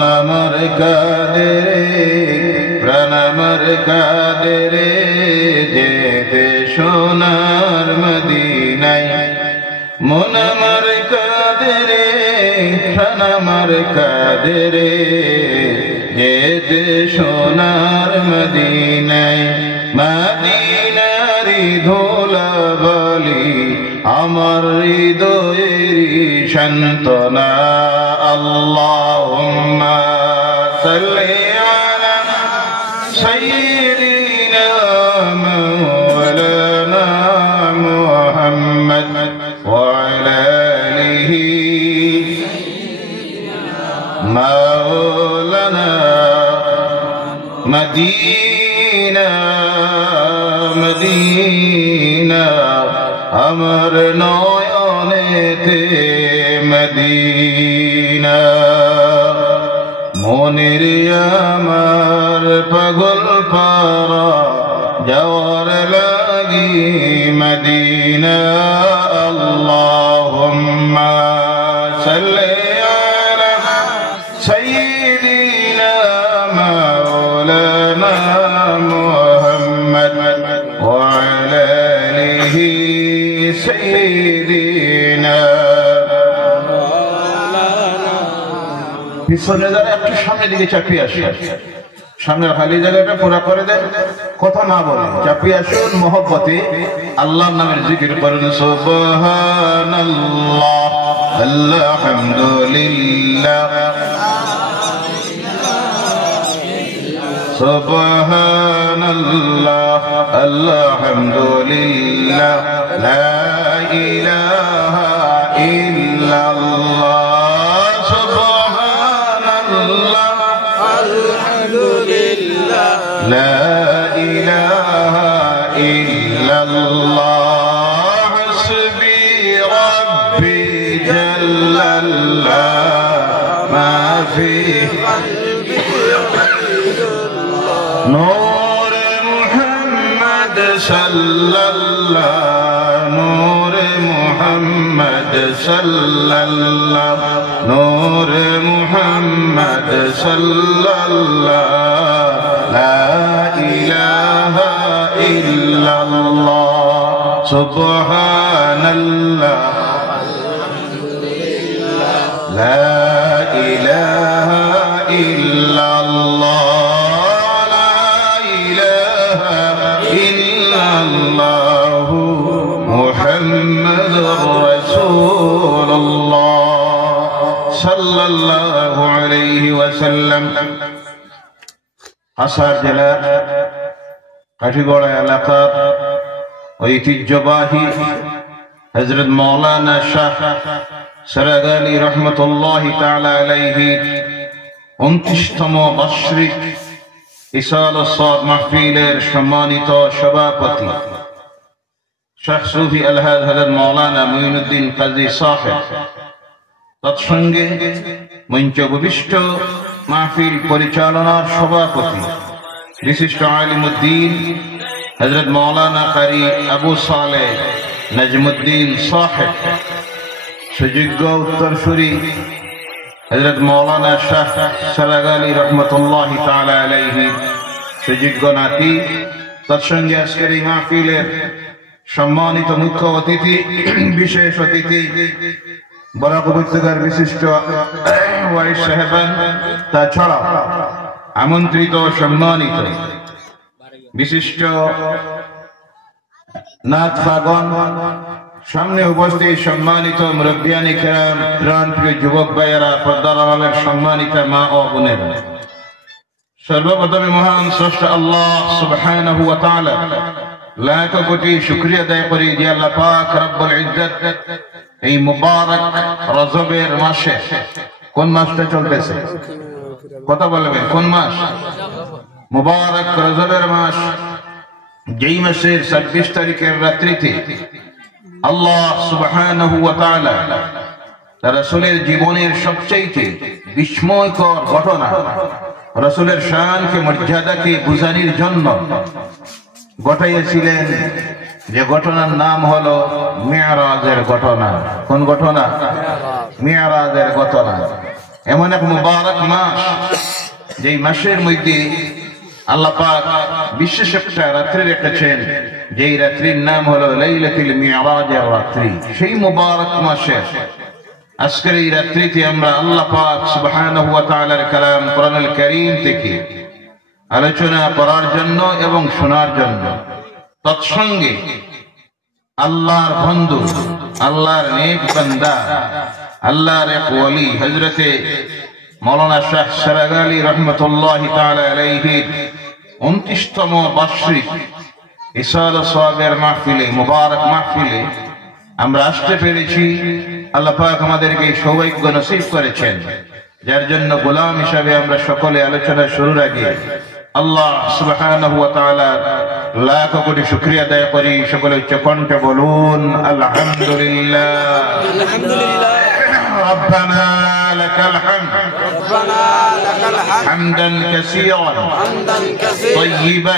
মন আমার কাঁদে রে প্রাণ আমার কাঁদে রে যেতে সোনার মদিনায় মন আমার কাঁদে রে প্রাণ আমার কাঁদে রে যেতে সোনার মদিনায় মদিনারি ধুলাবালি আমার হৃদয়ের শান্তনা আল্লাহুম্মা সাল্লি আলা সাইয়্যিদিনা মাওলানা মুহাম্মদ ওয়া আলা আলিহি মাওলানা মদিনা মদিনা আমার নয়নেতে মদিনা মনের আমার পাগল পারা যাওয়ার লাগি মদিনা আল্লাহুম্মা সাল্লি আলা সাইয়্যিদিনা মাওলানা মুহাম্মদ ওয়া আলা আলিহি সাইয়্যিদিনা পিছনে যারা একটু সামনের দিকে চাপিয়ে আসে সামনের খালি জায়গাটা পুরা করে দেন কথা না বলে চাপিয়ে আসুন মহব্বতে আল্লাহর নামের জিকির করেন সুবহানাল্লাহ আলহামদুলিল্লাহ সুবহানাল্লাহ আলহামদুলিল্লাহ লা ইলাহা ইল্লাল্লাহ لا إله إلا الله حسبي ربي جل الله ما في نور محمد صلى الله نور محمد صلى الله نور محمد صلى الله لا إله إلا الله سبحان الله لا إله إلا الله لا إله إلا الله محمد رسول الله صلى الله عليه وسلم হাসার জেলার কাঠিগড়া এলাকার ঐতিহ্যবাহী হযরত মাওলানা শাহ সারাগালী রহমতুল্লাহি তাআলা আলাইহি 29তম বার্ষিক ইসাল সাদ মাহফিলের সম্মানিত সভাপতি শাহ সুফি আলহাজ হযরত মাওলানা মুঈনুদ্দিন কাজী সাহেব তৎসঙ্গে মঞ্চ উপবিষ্ট মাহফিল পরিচালনার সভাপতি বিশিষ্ট আলিমুদ্দিন হযরত মাওলানা কারি আবু সালেহ নজমুদ্দিন সাহেব সুযোগ্য উত্তরসূরি হযরত মাওলানা শাহ সারাগালী রহমতুল্লাহি তাআলা আলাইহি সুযোগ্য নাতি তৎসঙ্গে আজকের এই মাহফিলের সম্মানিত মুখ্য অতিথি বিশেষ অতিথি বরাক উপত্যকার বিশিষ্ট ওয়াইস সাহেবান তাছাড়া আমন্ত্রিত সম্মানিত বিশিষ্ট নাথগণ সামনে উপস্থিত সম্মানিত মুরব্বিয়ানি কেরাম প্রাণপ্রিয় যুবক ভাইয়েরা পর্দার আড়ালের সম্মানিত মা ও বোনেরা সর্বপ্রথমে মহান স্রষ্টা আল্লাহ সুবহানাহু ওয়া তাআলা লাখ কোটি শুকরিয়া আদায় করি যে আল্লাহ পাক রব্বুল ইজ্জত এই মুবারক রজবের মাসে কোন মাসটা চলতেছে কথা বলবেন কোন মাস মুবারক রজবের মাস যেই মাসের 26 তারিখের রাত্রিতে আল্লাহ সুবহানাহু ওয়া তাআলা তার রাসূলের জীবনের সবচেয়ে বিস্ময়কর ঘটনা রাসূলের শানকে মর্যাদাকে বুঝানোর জন্য ঘটাইয়াছিলেন যে ঘটনার নাম হলো মিরাজের ঘটনা কোন ঘটনা মিরাজের ঘটনা এমন এক মুবারক মাস, যেই মাসের মধ্যে আল্লাহ পাক বিশেষ একটা রাত্রি রেখেছেন, যেই রাত্রির নাম হলো লাইলাতুল মিরাজের রাত্রি। সেই মুবারক মাসে আজকের এই রাত্রিতে আমরা আল্লাহ পাক সুবহানাহু ওয়া তাআলার কালাম কোরআনুল কারীম থেকে আলোচনা করার জন্য এবং শোনার জন্য, তৎসঙ্গে আল্লাহর বন্ধু, আল্লাহর নেক বান্দা, আল্লাহর এক ওলি হযরতে মাওলানা শাহ সারাগ আলী রহমতুল্লাহি তাআলা আলাইহির 29তম বার্ষিক ইসাল সওয়াবের মাহফিলে, মুবারক মাহফিলে আমরা আসতে পেরেছি। আল্লাহ পাক আমাদেরকে সৌভাগ্য নসিব করেছেন, যার জন্য গোলাম হিসাবে আমরা সকলে আলোচনা শুরুর আগে আল্লাহ সুবহানাহু ওয়া তাআলা লাখ কোটি শুকরিয়া আদায় করি। সকলে উচ্চ কণ্ঠে বলুন আলহামদুলিল্লাহ। আলহামদুলিল্লাহ। ربنا لك الحمد حمدا كثيرا طيبا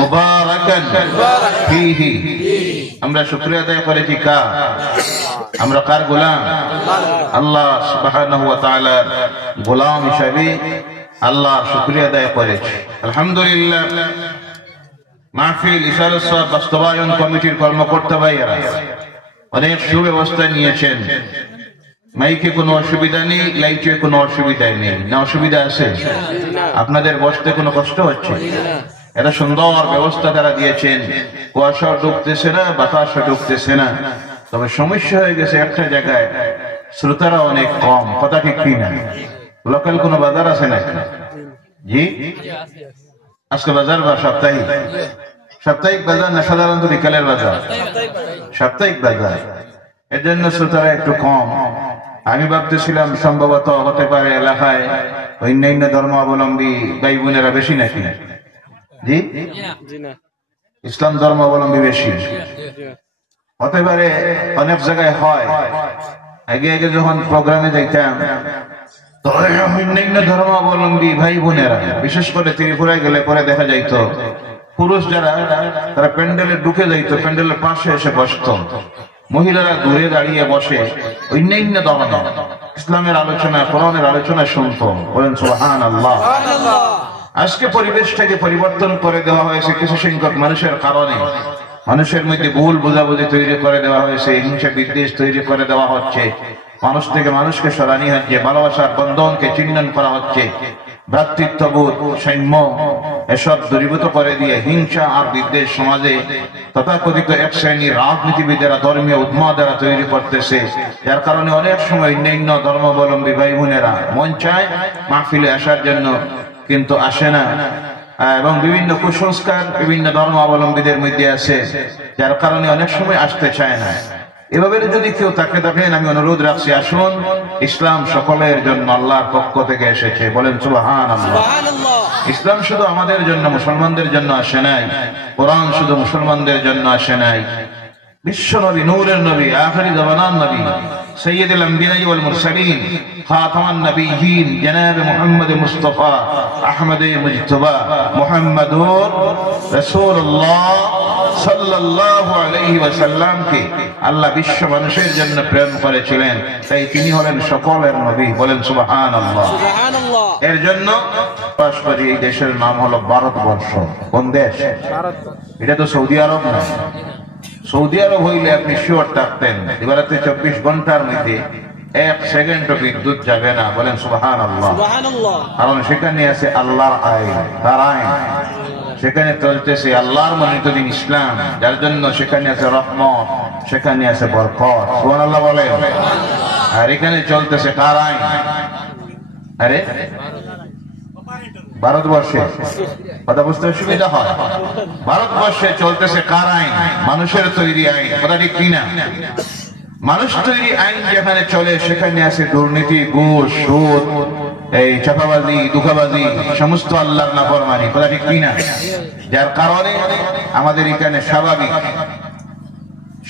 مباركا فيه। আমরা শুকরিয়া আদায় করেছি কার? আমরা কার গোলাম? আল্লাহ সুবহানাহু ওয়া তাআলার গোলাম হিসেবে আল্লাহর শুকরিয়া আদায় করেছি। আলহামদুলিল্লাহ। মাহফিল ইসাল সওয়াব বাস্তবায়ন কমিটির কর্মকর্তা ভাইয়েরা অনেক সুব্যবস্থা নিয়েছেন। মাইকে কোনো অসুবিধা নেই, লাইটে কোনো অসুবিধা নেই, না অসুবিধা আছে? আপনাদের বসতে কোনো কষ্ট হচ্ছে? এটা সুন্দর ব্যবস্থা তারা দিয়েছেন। কুয়াশা ঢুকতেছে না, বাতাসও ঢুকতেছে না। তবে সমস্যা হয়ে গেছে একটা জায়গায়, শ্রোতারা অনেক কম। কথা ঠিক কি না? লোকাল কোনো বাজার আছে না? জি, আজকে বাজার বা সাপ্তাহিক? সাপ্তাহিক বাজার না সাধারণত বিকালের বাজার? সাপ্তাহিক বাজার। এর জন্য শ্রোতারা একটু কম। আমি ভাবতেছিলাম সম্ভবত হতে পারে এলাকায় অন্যান্য ধর্মাবলম্বী ভাই বোনেরা বেশি নাকি? জি, ইসলাম ধর্মাবলম্বী বেশি হতে পারে। অনেক জায়গায় হয়। আগে আগে যখন প্রোগ্রামে যাইতাম, অন্যান্য ধর্মাবলম্বী ভাই বোনেরা, বিশেষ করে ত্রিপুরায় গেলে পরে দেখা যাইতো পুরুষ যারা, তারা প্যান্ডেলে ঢুকে যাইতো, প্যান্ডেলের পাশে এসে বসতো। মহিলারা দূরে দাঁড়িয়ে বসে অন্যান্য ধরনের ইসলামের আলোচনা, কোরআনের আলোচনা শুনতো। বলেন সুবহানাল্লাহ। আজকে পরিবেশটাকে পরিবর্তন করে দেওয়া হয়েছে কিছু সংখ্যক মানুষের কারণে। মানুষের মধ্যে ভুল বোঝাবুঝি তৈরি করে দেওয়া হয়েছে, হিংসা বিদ্বেষ তৈরি করে দেওয়া হচ্ছে, মানুষ থেকে মানুষকে সরানি হচ্ছে, ভালোবাসার বন্ধনকে চিহ্নন করা হচ্ছে, ভ্রাতৃত্ববোধ, সাম্য এসব দূরীভূত করে দিয়ে হিংসা আর বিদ্বেষ সমাজে তথাকথিত এক শ্রেণীর রাজনীতিবিদেরা, ধর্মীয় উন্মাদেরা তৈরি করতেছে। যার কারণে অনেক সময় অন্যান্য ধর্মাবলম্বী ভাই বোনেরা মন চায় মাহফিলে আসার জন্য, কিন্তু আসে না। এবং বিভিন্ন কুসংস্কার বিভিন্ন ধর্মাবলম্বীদের মধ্যে আছে, যার কারণে অনেক সময় আসতে চায় না। এভাবে যদি কেউ তাকে দেখেন, আমি অনুরোধ রাখছি, আসুন। ইসলাম সকলের জন্য আল্লাহর পক্ষ থেকে এসেছে। বলেন সুবহানাল্লাহ। ইসলাম শুধু আমাদের জন্য, মুসলমানদের জন্য আসে নাই। কোরআন শুধু মুসলমানদের জন্য আসে নাই। বিশ্ব নবী, নূরের নবী, আখিরি জামানার নবী, সৈয়দুল আম্বিয়া ওয়াল মুরসালিন, খাতামান নবিয়্যিন, জনাব মুহাম্মদ মুস্তাফা আহমদ মুজতবা মুহাম্মদুর রাসূলুল্লাহ সাল্লাল্লাহু আলাইহি ওয়াসাল্লামকে আল্লাহ বিশ্ব মানুষের জন্য প্রেরণ করেছিলেন। তাই তিনি হলেন সকলের নবী। বলেন সুবহানাল্লাহ। এর জন্য পাশাপাশি এই দেশের নাম হলো ভারতবর্ষ। কোন দেশ? এটা তো সৌদি আরব না। সৌদি আরব হইলে আপনি শিওর থাকতেন এবারে 24 ঘন্টার মধ্যে 1 সেকেন্ডও বিদ্যুৎ যাবে না। বলেন সুবহানাল্লাহ। কারণ সেখানে আছে আল্লাহর আইন, তার আইন। সেখানে চলতেছে আল্লাহর মনোনীত দিন ইসলাম, যার জন্য সেখানে আছে রহমত, সেখানে আছে বরকত। সুবহানাল্লাহ বলেন। আর এখানে চলতেছে কার আইন? আরে ভারতবর্ষে। কথা বুঝতে অসুবিধা হয়। ভারতবর্ষে চলতেছে কার আইন? মানুষের তৈরি আইন। কথা ঠিক কিনা? মানুষ তৈরি আইন যেখানে চলে, সেখানে আছে দুর্নীতি, ঘুষ, সুদ, এই চাপাবাজি, দুঃখাবাজি, সমস্ত আল্লাহর নাফরমানি। কথা ঠিক কিনা? যার কারণে আমাদের এখানে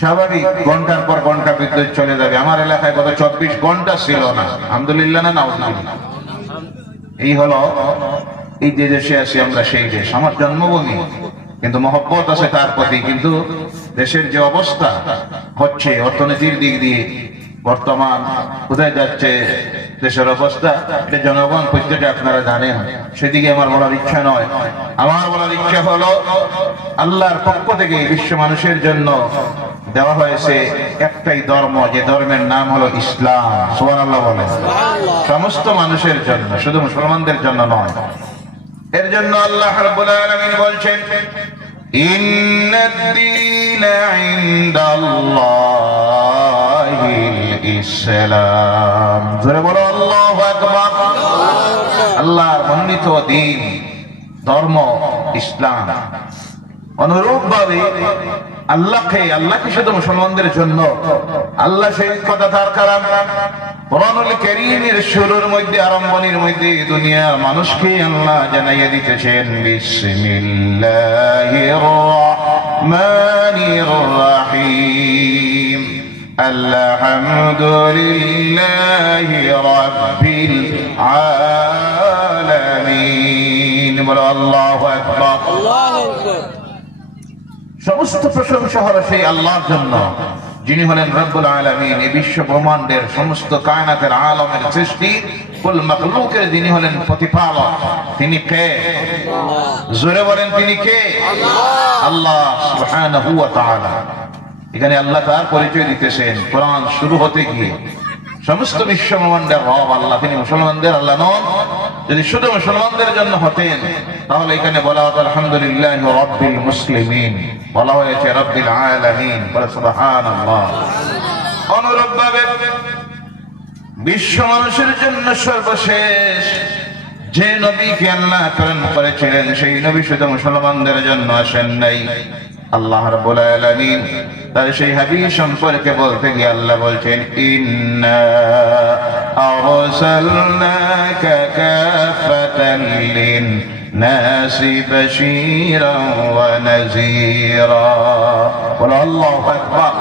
স্বাভাবিক ঘন্টার পর ঘন্টা বিদ্যুৎ চলে যাবে। আমার এলাকায় গত 24 ঘন্টা ছিল না। আলহামদুলিল্লাহ না নাউজুবিল্লাহ। এই হলো এই যে দেশে আছি আমরা, সেই দেশ আমার জন্মভূমি, কিন্তু মহব্বত আছে তার প্রতি। কিন্তু দেশের যে অবস্থা হচ্ছে অর্থনীতির দিক দিয়ে, বর্তমান কোথায় যাচ্ছে দেশের অবস্থা, এটা জনগণ প্রত্যেকে আপনারা জানেন, সেদিকে আমার বলার ইচ্ছা নয়। আমার বলার ইচ্ছা হলো আল্লাহর পক্ষ থেকে বিশ্ব মানুষের জন্য দেওয়া হয়েছে একটাই ধর্ম, যে ধর্মের নাম হলো ইসলাম। সুবহানাল্লাহ বলেন। সমস্ত মানুষের জন্য, শুধু মুসলমানদের জন্য নয়। এর জন্য আল্লাহ রাব্বুল আলামিন বলছেন, ইন্নাদ-দীনা ইনদাল্লাহিল ইসলাম। জোরে বলো আল্লাহু আকবার। আল্লাহর মনোনীত দ্বীন, ধর্ম ইসলাম। অনুরূপ ভাবে আল্লাহকে শুধু মুসলমানদের জন্য, আল্লাহ সেই কথা তার কালাম কোরআনুল কারীমের শুরুর মধ্যে, আরম্ভণীর মধ্যে দুনিয়ার মানুষকে আল্লাহ জানাইয়া দিতেছেন, বিসমিল্লাহির রাহমানির রাহিম, আলহামদুলিল্লাহি রাব্বিল আলামিন। বলো আল্লাহু আকবার। আল্লাহু আকবার। সমস্ত প্রশংসা হলো সেই আল্লাহর জন্য, যিনি হলেন রব্বুল আলামিন, এই বিশ্ব ব্রহ্মাণ্ডের সমস্ত কায়নাতের আলমের সৃষ্টি, কুল মাখলুকের যিনি হলেন প্রতিপালক। তিনি কে? জোরে বলেন, তিনি কে? আল্লাহ সুবহানাহু ওয়া তাআলা। এখানে আল্লাহ তার পরিচয় দিতেছেন কোরআন শুরু হতে গিয়ে। সমস্ত বিশ্ব ব্রহ্মাণ্ডের রব আল্লাহ, তিনি মুসলমানদের আল্লাহ নন। যদি শুধু মুসলমানদের জন্য হতেন তাহলে এখানে বলা হতো আলহামদুলিল্লাহি রাব্বিল মুসলিমিন, বলা হয়েছে রাব্বিল আলামিন। বলে সুবহানাল্লাহ। অনুরূপভাবে বিশ্ব মানুষের জন্য সর্বশেষ যে নবীকে আল্লাহ প্রেরণ করেছিলেন, সেই নবী শুধু মুসলমানদের জন্য আসেন নাই। আল্লাহ রাব্বুল আলামিন তার সেই হাবিব সম্পর্কে বলতে গিয়ে আল্লাহ বলছেন, ইন্না আরসালনাকা কাফাতান লিন-নাসি বাশীরান ওয়া নাযীরা। বলো আল্লাহু আকবার।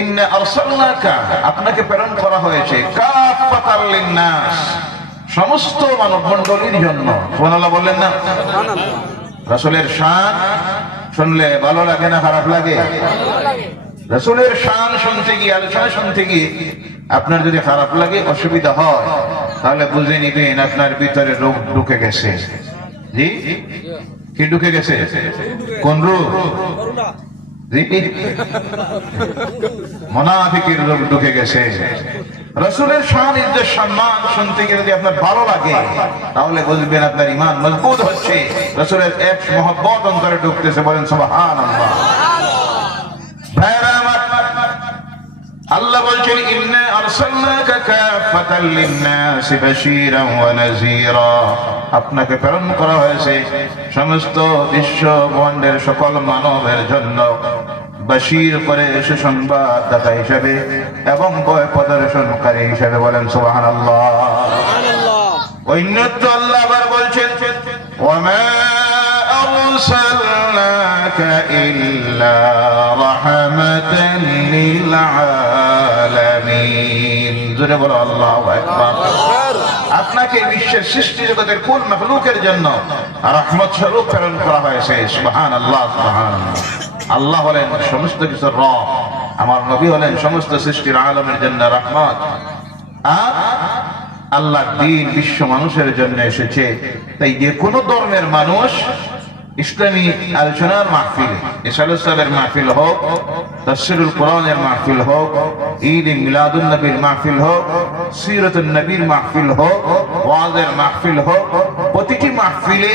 ইন্না আরসালনাকা, আপনাকে প্রেরণ করা হয়েছে, কাফাতান লিন-নাস, সমস্ত মানব মণ্ডলীর জন্য। সুবহানাল্লাহ বললেন না? রাসূলের শান শুনলে ভালো লাগে না খারাপ লাগে? রাসূলের শান শুনতে গিয়ে, আলোচনা শুনতে গিয়ে আপনার যদি খারাপ লাগে, অসুবিধা হয়, তাহলে বুঝে নিবেন আপনার ভিতরে রোগ ঢুকে গেছে। জি, কি ঢুকে গেছে? কোন রোগ? মুনাফিকের রোগ ঢুকে গেছে। রাসূলের শান ইজ্জত সম্মান শুনতে গিয়ে যদি আপনার ভালো লাগে, তাহলে বুঝবেন আপনার ঈমান মজবুত হচ্ছে, রাসূলের এক মহব্বত অন্তরে ঢুকতেছে। বলেন সুবহানাল্লাহ। ভাইরা আমার, আল্লাহ বলছেন, ইন্না আরসালনাকা কাফাতাল লিন-নাসি বাশীরান ওয়া নাযীরা, আপনাকে প্রেরণ করা হয়েছে সমস্ত বিশ্ব ব্রহ্মাণ্ডের সকল মানবের জন্য, বাশীর করে সুসংবাদদাতা হিসেবে এবং ভয় প্রদর্শনকারী হিসেবে। বলেন সুবহানাল্লাহ। অন্যত্র আল্লাহ আবার বলছেন, ওয়ামা আরসালনাকা ইল্লা রাহমাতান লিল আলামিন। জোরে বলো আল্লাহু আকবার। আপনাকে বিশ্বের সৃষ্টি জগতের কুল মাখলুকের জন্য রহমত স্বরূপ প্রেরণ করা হয়েছে। সুবহানাল্লাহ, সুবহানাল্লাহ। আল্লাহ হলেন সমস্ত কিছুর রব, আমার নবী হলেন সমস্ত সৃষ্টির আলমের জন্য রহমত। আর আল্লাহ দ্বীন বিশ্ব মানুষের জন্য এসেছে। তাই যে কোনো ধর্মের মানুষ ইসলামী আলোচনার মাহফিল, ইসালুস সাহেবের মাহফিল হোক, তাফসীরুল কোরআনের মাহফিল হোক, ঈদ মিলাদুন নবীর মাহফিল হোক, সিরাতুন নবীর মাহফিল হোক, ওয়াজের মাহফিল হোক, প্রতিটি মাহফিলে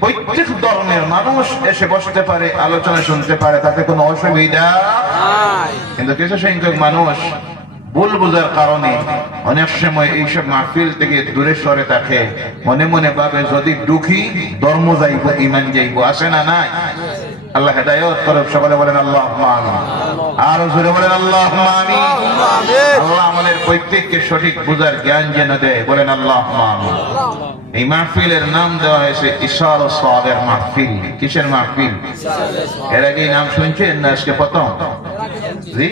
প্রত্যেক ধর্মের মানুষ এসে বসতে পারে, আলোচনা শুনতে পারে, তাতে কোনো অসুবিধা নাই। কিন্তু কিছু সংখ্যক মানুষ ভুল বোঝার কারণে অনেক সময় এইসব মাহফিল থেকে দূরে সরে থাকে, মনে মনে ভাবে যদি ঢুকি ধর্ম যাইব, ঈমান যাইব। আসে না? নাই? আল্লাহ হেদায়েত করুক। সকলে বলেন আল্লাহুম্মা আমিন। আর জোরে বলেন আল্লাহুম্মা আমিন। আল্লাহ আমাদের প্রত্যেককে সঠিক বুঝার জ্ঞান যেন দেয়। বলেন আল্লাহুম্মা আমিন। এই মাহফিলের নাম দেওয়া হয়েছে ইশারুস সাওয়াবের মাহফিল। কিসের মাহফিল? এর আগে নাম শুনছেন না আজকে প্রথম? জি,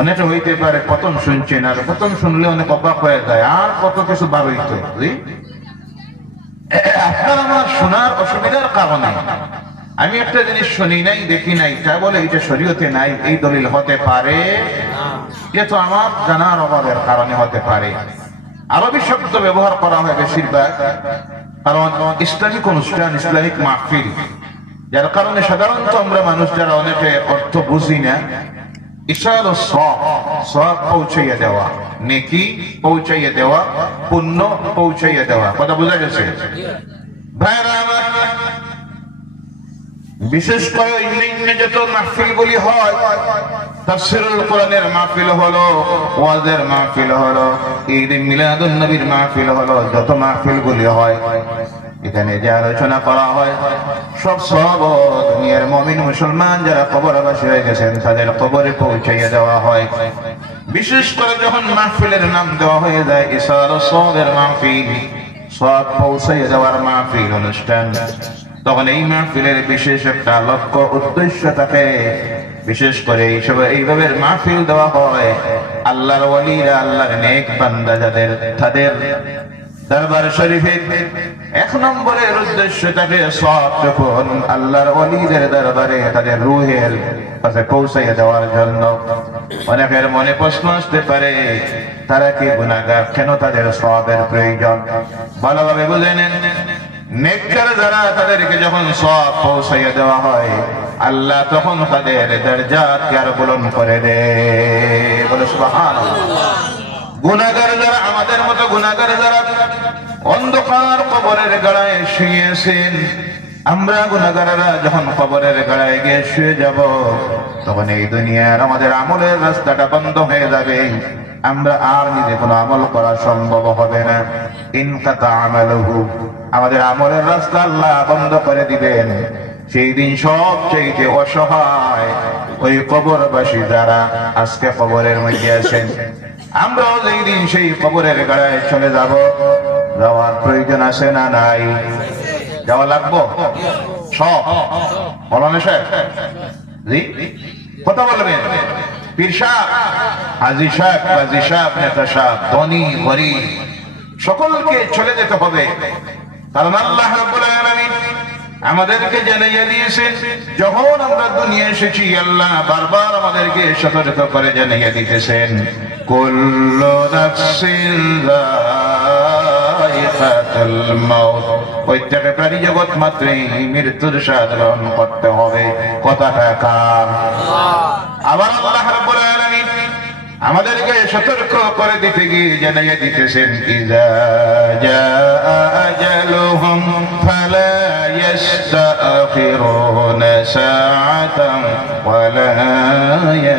অনেকে হইতে পারে প্রথম শুনছেন, আর প্রথম শুনলে অনেক অবাক হয়ে যায়, আর কত কিছু বার হইতো। আপনার আমার শোনার অসুবিধার কারণে আমি একটা জিনিস শুনি নাই, দেখি নাই, তা বলে এটা শরীয়তে নাই, এই দলিল হতে পারে এ তো আমার জানার অভাবের কারণে হতে পারে। আরবি শব্দ ব্যবহার করা হয় বেশিরভাগ, কারণ ইসলামিক অনুষ্ঠান, ইসলামিক মাহফিল, যার কারণে সাধারণত আমরা মানুষ যারা অনেকে অর্থ বুঝি না, ইশার সওয়াব পৌঁছাইয়া দেওয়া, নেকি পৌঁছাইয়া দেওয়া, পুণ্য পৌঁছাইয়া দেওয়া, কথা বোঝা গেছে? ভাইরা আমার, বিশেষ করে যত মাহফিল গুলি হয়, তাফসীরুল কোরআনের মাহফিল হলো, ওয়াজের মাহফিল হলো, ঈদ মিলাদুন নবীর মাহফিল হলো, যত মাহফিল গুলি হয় এখানে যে আলোচনা করা হয় সব দুনিয়ার মুমিন মুসলমান যারা কবরবাসী হয়ে গেছেন তাদের কবরে পৌঁছাইয়া দেওয়া হয়। বিশেষ করে যখন মাহফিলের নাম দেওয়া হয়ে যায় ইসারুস সওয়াবের মাহফিল, সওয়াব পৌঁছাইয়া দেওয়ার মাহফিল অনুষ্ঠান, তখন এই মাহফিলের বিশেষ একটা লক্ষ্য উদ্দেশ্য থাকে। বিশেষ করে এইভাবে মাহফিল দেওয়া হয় আল্লাহর ওয়ালিরা, আল্লাহর নেক বান্দা যাদের, তাদের দরবার শরীফে এক নম্বরের উদ্দেশ্য থাকে সওয়াব যখন আল্লাহর ওয়ালিদের দরবারে তাদের রূহের কাছে পৌঁছাইয়া দেওয়ার জন্য। অনেকের মনে প্রশ্ন আসতে পারে, তারা কি গুনাহগার, কেন তাদের সওয়াবের প্রয়োজন? ভালোভাবে বুঝে নেন, নেককার যারা, তাদেরকে যখন সওয়াব পৌঁছাইয়া দেওয়া হয় আল্লাহ তখন তাদের দরজাকে আরো বুলন্দ করে দেয়। বলে সুবহানাল্লাহ। গুনাহগার যারা, আমাদের মতো গুনাহগার যারা অন্ধকার কবরের গাড়ায় শুয়েছেন, আমরা গুনাহগাররা যখন কবরের গাড়ায় গিয়ে শুয়ে যাব তখন এই দুনিয়ার আমাদের আমলের রাস্তাটা বন্ধ হয়ে যাবে, আমরা আর নিজে কোনো আমল করা সম্ভব হবে না। ইনকাতা আমালুহু, আমাদের আমলের রাস্তা আল্লাহ বন্ধ করে দিবেন। সেই দিন সবচেয়ে অসহায় ওই কবরবাসী যারা আজকে কবরের মধ্যে আছেন, আমরাও যেই দিন সেই কবরের গাড়ায় চলে যাব, যাওয়ার প্রয়োজন আছে না নাই? যাওয়া লাগবো সব। মৌলানা সাহেব, জি কথা বলবেন, পীর সাহেব, হাজী সাহেব, কাজী সাহেব, নেতা সাহেব, ধনী গরীব সকলকে চলে যেতে হবে। কারণ আল্লাহ রাব্বুল আলামিন আমাদেরকে জানিয়ে দিয়েছেন, যখন আমরা দুনিয়া এসেছি আল্লাহ বারবার আমাদেরকে সতর্ক করে জানিয়ে দিতেছেন, কুল্লু নাফসিন যায়িকাতুল মাউত, প্রত্যেক প্রাণী জগৎ মাত্রই মৃত্যুর স্বাদ গ্রহণ করতে হবে। কথাটা কার? আবার আল্লাহ রাব্বুল আলামিন আমাদেরকে সতর্ক করে দিতে গিয়ে জানিয়ে দিতেছেন, ইযা জাআ আজালুহুম ফালা ইস্তাখিরুনা সাআতান ওয়ালা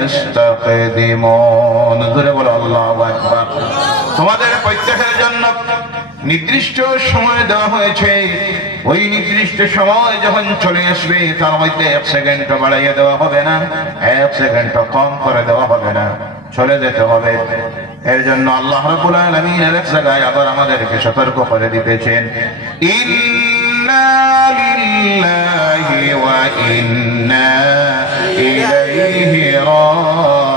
ইস্তাকদিমুন। জোরে বলো আল্লাহু আকবার। তোমাদের প্রত্যেকের জন্য নির্দিষ্ট সময় দেওয়া হয়েছে, ওই নির্দিষ্ট সময় যখন চলে আসবে তার মধ্যে 1 সেকেন্ড বাড়াইয়া দেওয়া হবে না, 1 সেকেন্ড কম করে দেওয়া হবে না, চলে যেতে হবে। এর জন্য আল্লাহ রাব্বুল আলামিন এক জায়গায় আবার আমাদেরকে সতর্ক করে দিতেছেন, ইন্না লিল্লাহি ওয়া ইন্না ইলাইহি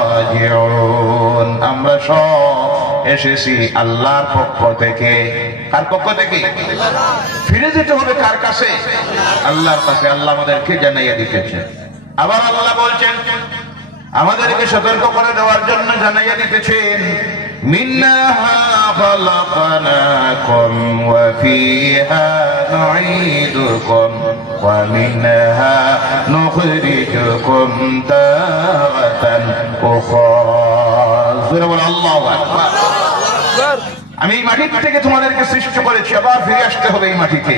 রাজিউন। আমরা সব এসেছি আল্লাহর পক্ষ থেকে। কার পক্ষ থেকে? ফিরে যেতে হবে কার কাছে? আল্লাহর কাছে। আল্লাহ আমাদেরকে জানাইয়া দিতেছেন। আবার আল্লাহ বলছেন, আমাদেরকে সতর্ক করে দেওয়ার জন্য জানাইয়া দিতেছেন, মিনহা খালাকনাকুম ওয়া ফিহা নুঈদুকুম ওয়া মিনহা নুখরিজুকুম তারাতান উখরা। জোরে বলো আল্লাহু আকবার। আমি এই মাটি থেকে তোমাদেরকে সৃষ্টি করেছি, আবার ফিরে আসতে হবে এই মাটিতে,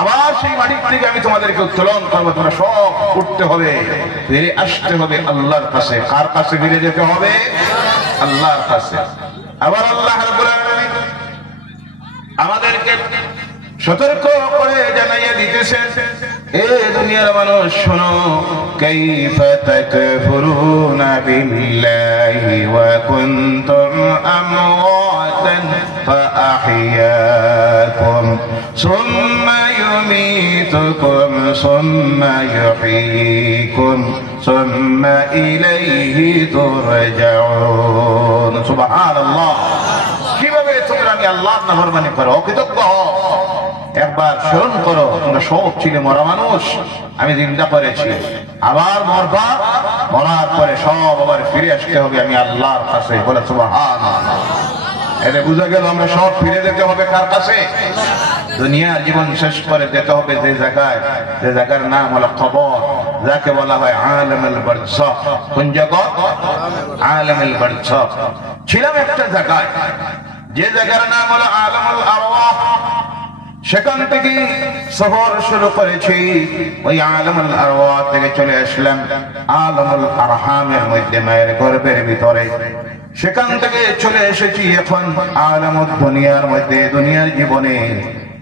আবার সেই মাটির থেকে আমি তোমাদেরকে উত্তোলন করবো, তোমরা সব উঠতে হবে, ফিরে আসতে হবে আল্লাহর কাছে। কার কাছে ফিরে যেতে হবে? আল্লাহর কাছে। আবার আল্লাহ রাব্বুল আলামিন আমাদেরকে সতর্ক করে জানাইয়া দিতেছেন, এ দুনিয়ার মানুষ শোনো, কাইফা তাকফুরুনা বিল্লাহি ওয়া কুনতুম আমওয়াতান ফাআহইয়াকুম সুম্মা ইউমীতুকুম সুম্মা ইউহয়ীকুম সুম্মা ইলাইহি তুরজাউন। সুবহানাল্লাহ। কিভাবে তোমরা আমি আল্লাহর নাফরমানি করো, অকৃতজ্ঞ হও? একবার স্মরণ করো, তোমরা সব ছিলে মরা মানুষ, আমি জিন্দা করেছি, আবার মরবা, মরার পরে সব আবার ফিরে আসতে হবে আমি আল্লাহর কাছে। বলে সুবহানাল্লাহ। এটা বুঝা গেল আমরা সব ফিরে যেতে হবে কার কাছে? দুনিয়া জীবন শেষ করে যেতে হবে যে জায়গায়, যে জায়গার নাম হলো কবর, যাকে বলা হয় আলামুল বারযাখ। কোন জগৎ? আলামুল বারযাখ। ছিলাম একটা জায়গায়, যে জায়গার নাম হলো আলামুল আরওয়াহ। সেখান থেকে সফর শুরু করেছি, ওই আলামুল আরওয়াহ থেকে চলে আসলাম আলামুল আরহামের মধ্যে, মায়ের গর্ভের ভিতরে। সেখান থেকে চলে এসেছি এখন আলামুদ দুনিয়ার মধ্যে, দুনিয়ার জীবনে।